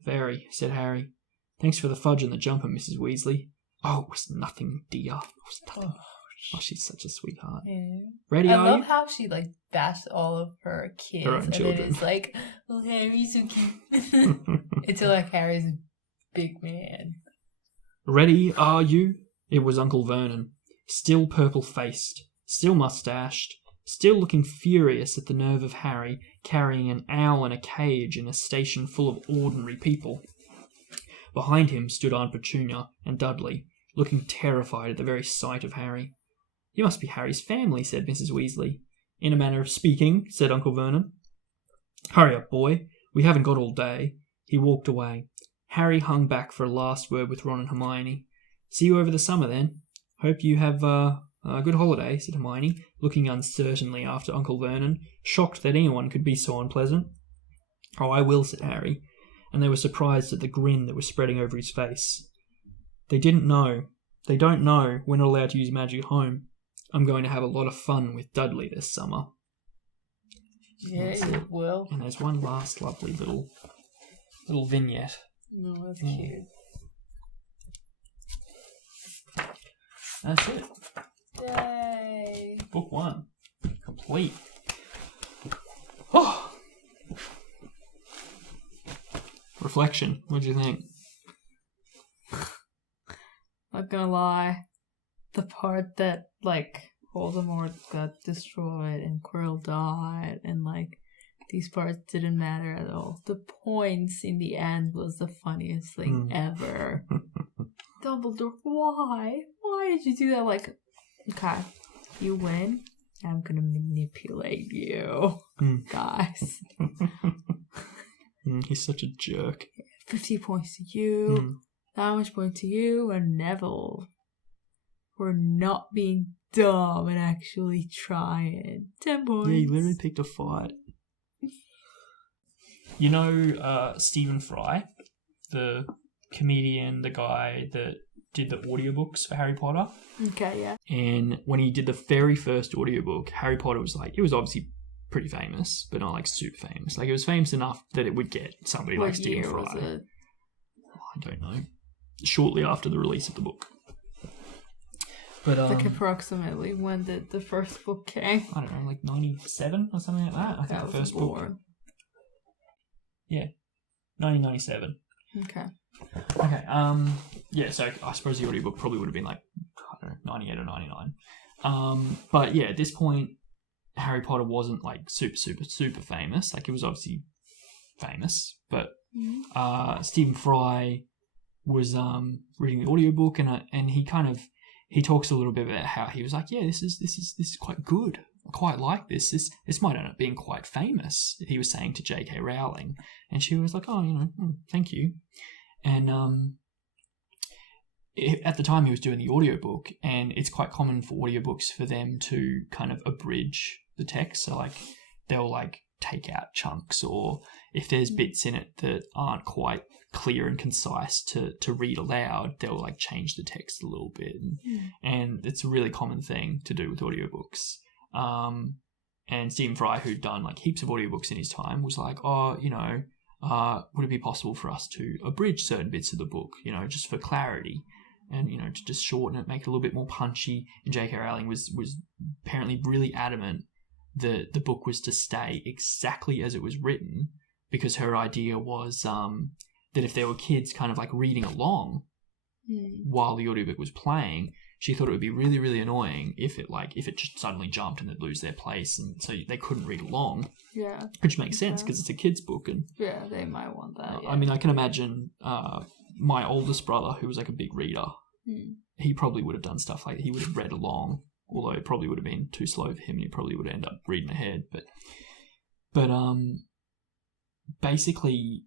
"Very," said Harry. "Thanks for the fudge and the jumper, Mrs. Weasley." "Oh, it was nothing, dear. It was nothing." Oh, she's such a sweetheart. Yeah. Ready, I are love you? how she like bashed all of her kids, Her own and children. then it's like, "Oh, Harry's so cute." Until like Harry's a big man. "Ready, are you?" It was Uncle Vernon, still purple-faced, still mustached, still looking furious at the nerve of Harry carrying an owl in a cage in a station full of ordinary people. Behind him stood Aunt Petunia and Dudley, looking terrified at the very sight of Harry. "You must be Harry's family," said Mrs. Weasley. "In a manner of speaking," said Uncle Vernon. "Hurry up, boy. We haven't got all day." He walked away. Harry hung back for a last word with Ron and Hermione. "See you over the summer, then. Hope you have a good holiday," said Hermione, looking uncertainly after Uncle Vernon, shocked that anyone could be so unpleasant. "Oh, I will," said Harry, and they were surprised at the grin that was spreading over his face. They don't know. We're not allowed to use magic at home. I'm going to have a lot of fun with Dudley this summer." Yeah, That's you it. will. And there's one last lovely little vignette. No, that's Yeah. cute. That's it. Yay! Book 1. Complete. Oh! Reflection. What do you think? Not gonna lie, the part that like Voldemort got destroyed and Quirrell died and like these parts didn't matter at all. The points in the end was the funniest thing ever. Dumbledore, why? Why did you do that? Like, okay, you win, I'm gonna manipulate you, guys. He's such a jerk. 50 points to you. That much point to you and Neville. We're not being dumb and actually trying. 10 points. Yeah, he literally picked a fight. You know Stephen Fry, the comedian, the guy that did the audiobooks for Harry Potter? Okay, yeah. And when he did the very first audiobook, Harry Potter was like, it was obviously pretty famous, but not like super famous. Like it was famous enough that it would get somebody What like Stephen year Fry. was it? I don't know. Shortly after the release of the book. But Like approximately when did the first book came? I don't know, like 97 or something like that. I think That the was first book. born. Yeah. 1997. Okay. Okay, yeah, so I suppose the audiobook probably would have been like, I don't know, 98 or 99. But yeah, at this point, Harry Potter wasn't like super famous. Like it was obviously famous, but Stephen Fry was reading the audiobook and he talks a little bit about how he was like, yeah, this is quite good. I quite like this. This might end up being quite famous. He was saying to J.K. Rowling, and she was like, oh, thank you. And at the time he was doing the audiobook, and it's quite common for audiobooks for them to kind of abridge the text. So like they'll like take out chunks, or if there's bits in it that aren't quite clear and concise to read aloud, they'll like change the text a little bit. And it's a really common thing to do with audiobooks. And Stephen Fry, who'd done like heaps of audiobooks in his time, was like, oh, would it be possible for us to abridge certain bits of the book, just for clarity? And, to just shorten it, make it a little bit more punchy. And J.K. Rowling was apparently really adamant that the book was to stay exactly as it was written, because her idea was that if there were kids kind of like reading along while the audiobook was playing, she thought it would be really, really annoying if it just suddenly jumped and they'd lose their place, and so they couldn't read along. Yeah. Which makes sense because it's a kid's book. And yeah, they might want that. Yeah. I mean, I can imagine my oldest brother, who was like a big reader, he probably would have done stuff like he would have read along, although it probably would have been too slow for him and he probably would end up reading ahead. But basically,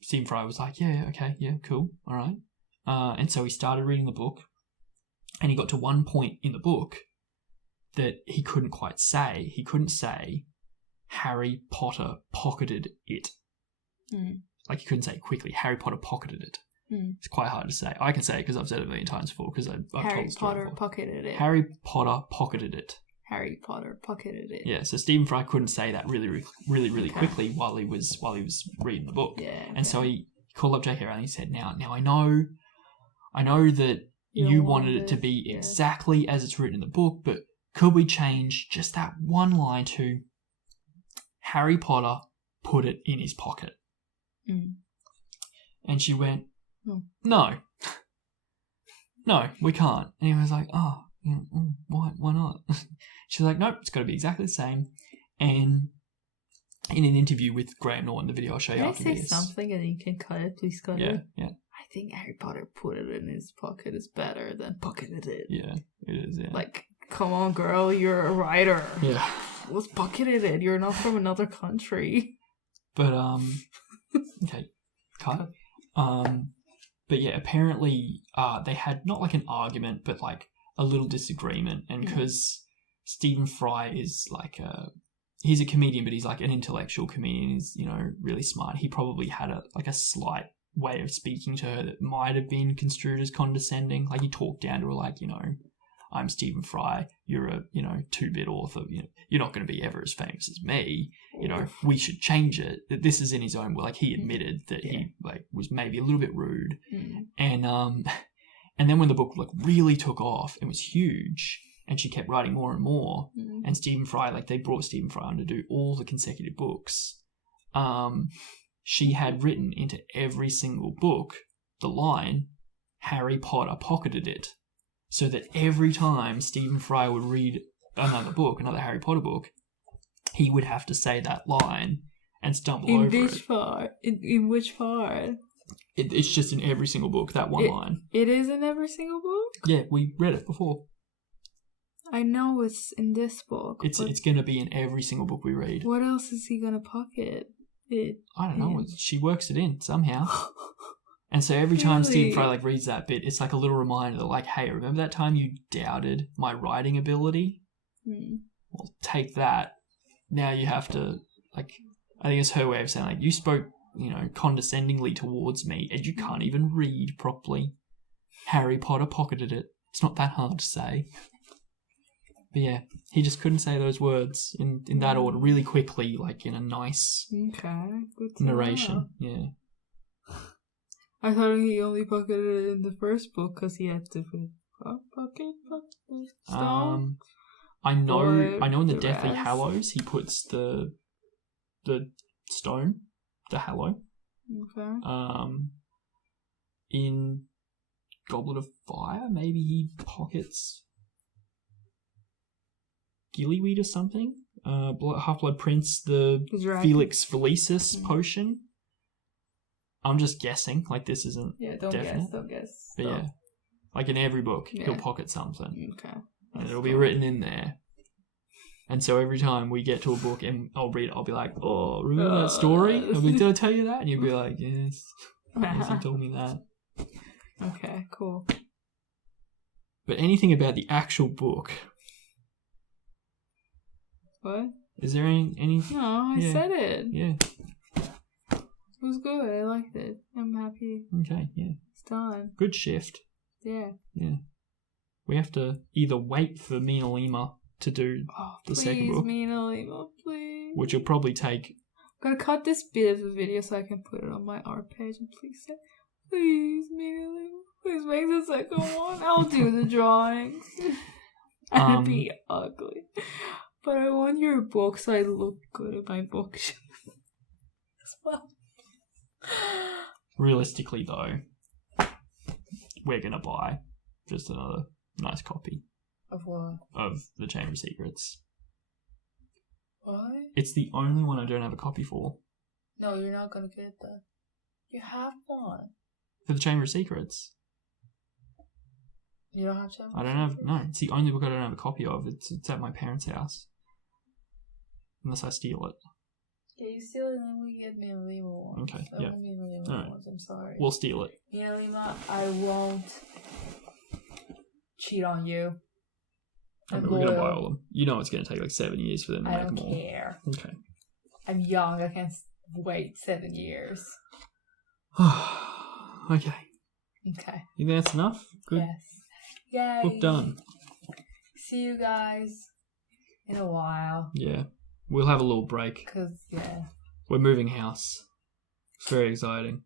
Stephen Fry was like, yeah, okay, yeah, cool, all right. And so he started reading the book, and he got to one point in the book that he couldn't quite say. He couldn't say, Harry Potter pocketed it. Like, he couldn't say it quickly, Harry Potter pocketed it. It's quite hard to say. I can say it because I've said it a million times before, because I've Harry told the story Potter before. pocketed it. Harry Potter pocketed it. Harry Potter pocketed it. Yeah, so Stephen Fry couldn't say that really quickly while he was reading the book. Yeah. And so he called up J.K. Rowling and he said, Now I know that you wanted it to be exactly as it's written in the book, but could we change just that one line to Harry Potter put it in his pocket? And she went, no, we can't. And he was like, why not? She's like, nope, it's got to be exactly the same. And in an interview with Graham Norton, the video I'll show you after this. Can I say something and you can cut it? Please cut it. Yeah. I think Harry Potter put it in his pocket is better than pocketed it. Yeah, it is, yeah. Like, come on, girl, you're a writer. Yeah. What's pocketed it? You're not from another country. But, okay, cut. But yeah, apparently they had not like an argument, but like a little disagreement. And because Stephen Fry is like he's a comedian, but he's like an intellectual comedian. He's, really smart. He probably had a slight way of speaking to her that might have been construed as condescending. Like, he talked down to her like, I'm Stephen Fry, you're a, 2-bit author, you're not going to be ever as famous as me, we should change it. This is in his own way. Like, he admitted that he was maybe a little bit rude. And then when the book really took off, it was huge, and she kept writing more and more, and Stephen Fry, they brought Stephen Fry on to do all the consecutive books. She had written into every single book the line, Harry Potter pocketed it. So that every time Stephen Fry would read another Harry Potter book, he would have to say that line and stumble over it. In which part? It's just in every single book, that one line. It is in every single book? Yeah, we read it before. I know it's in this book. It's going to be in every single book we read. What else is he going to pocket? I don't know. She works it in somehow. And so every time Stephen Fry reads that bit, it's like a little reminder that hey, remember that time you doubted my writing ability? Well, take that. Now you have to, I think it's her way of saying, you spoke, condescendingly towards me, and you can't even read properly. Harry Potter pocketed it. It's not that hard to say. But yeah, he just couldn't say those words in that order really quickly, in a nice good narration. Yeah. I thought he only pocketed it in the first book because he had to pocket stone. I know in the the Deathly rest? Hallows he puts the stone, the Hallow. Okay. In Goblet of Fire, maybe he pockets Gillyweed or something. Half-Blood Prince, the Felix Felicis potion. I'm just guessing. This isn't definite. Don't guess. But yeah, in every book, he'll pocket something. Okay. And it'll be written in there. And so every time we get to a book and I'll read it, I'll be like, oh, remember that story? Did I tell you that? And you'll be like, yes. Yes, you told me that. Okay, cool. But anything about the actual book? What? Is there any? No, I said it. Yeah. It was good. I liked it. I'm happy. Okay, yeah. It's done. Good shift. Yeah. Yeah. We have to either wait for Mina Lima to do the second book. Mina Lima, please. Which will probably take gonna cut this bit of the video so I can put it on my art page, and please say, please, immediately, please make the second one. I'll do the drawings. I'd be ugly. But I want your book so I look good in my bookshelf as well. Realistically, though, we're going to buy just another nice copy. Of what? Of The Chamber of Secrets. What? It's the only one I don't have a copy for. No, you're not going to get that. You have one. For The Chamber of Secrets. You don't have to? I don't have... No, it's the only book I don't have a copy of. It's at my parents' house. Unless I steal it. Yeah, you steal it and then we get me and Lima ones. Okay, I yeah. want me and Lima Alright. ones, I'm sorry. We'll steal it. Me and Lima, I won't cheat on you. We're going to buy all of them. You know it's going to take like 7 years for them to I make don't them all. care. Okay. I'm young, I can't wait 7 years. Okay. Okay. You think that's enough? Good. Yes. Yay. Book done. See you guys in a while. Yeah. We'll have a little break. Because, yeah. We're moving house. It's very exciting.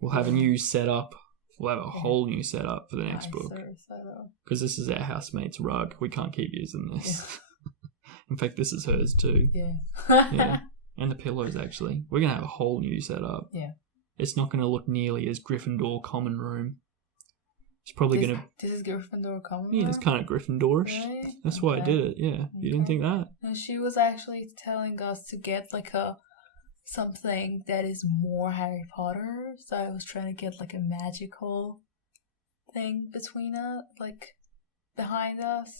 We'll have a new setup. We'll have a whole new setup for the next book. Because this is our housemate's rug. We can't keep using this. Yeah. In fact, this is hers too. Yeah. Yeah. And the pillows, actually. We're going to have a whole new setup. Yeah. It's not going to look nearly as Gryffindor common room. It's probably going to... This is Gryffindor common room? Yeah, it's kind of Gryffindorish. Really? That's why I did it, yeah. You didn't think that? No, she was actually telling us to get like something that is more Harry Potter. So I was trying to get like a magical thing between us, like behind us.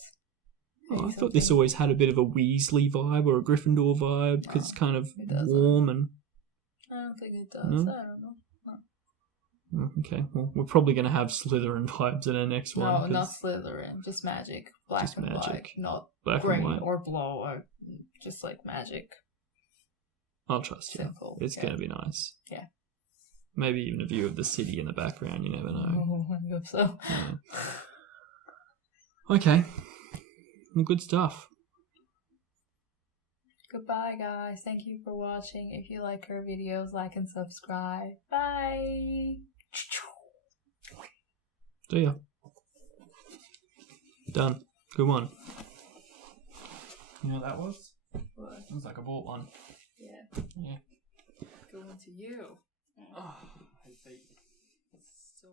Oh, I thought this always had a bit of a Weasley vibe or a Gryffindor vibe because it's kind of warm and... I don't think it does. No? I don't know. No. Okay, well, we're probably going to have Slytherin vibes in our next one. No, not Slytherin. Just magic. Black Just and magic. white. Not Black green and white. or blue. Or just like magic. I'll trust you. Simple. It's going to be nice. Yeah. Maybe even a view of the city in the background. You never know. Oh, I hope so. Yeah. Okay. Well, good stuff. Goodbye, guys. Thank you for watching. If you like our videos, like and subscribe. Bye. See ya. Done. Good one. You know what that was? What? It was like a bought one. Yeah. Yeah. Good one to you. Oh, I hate So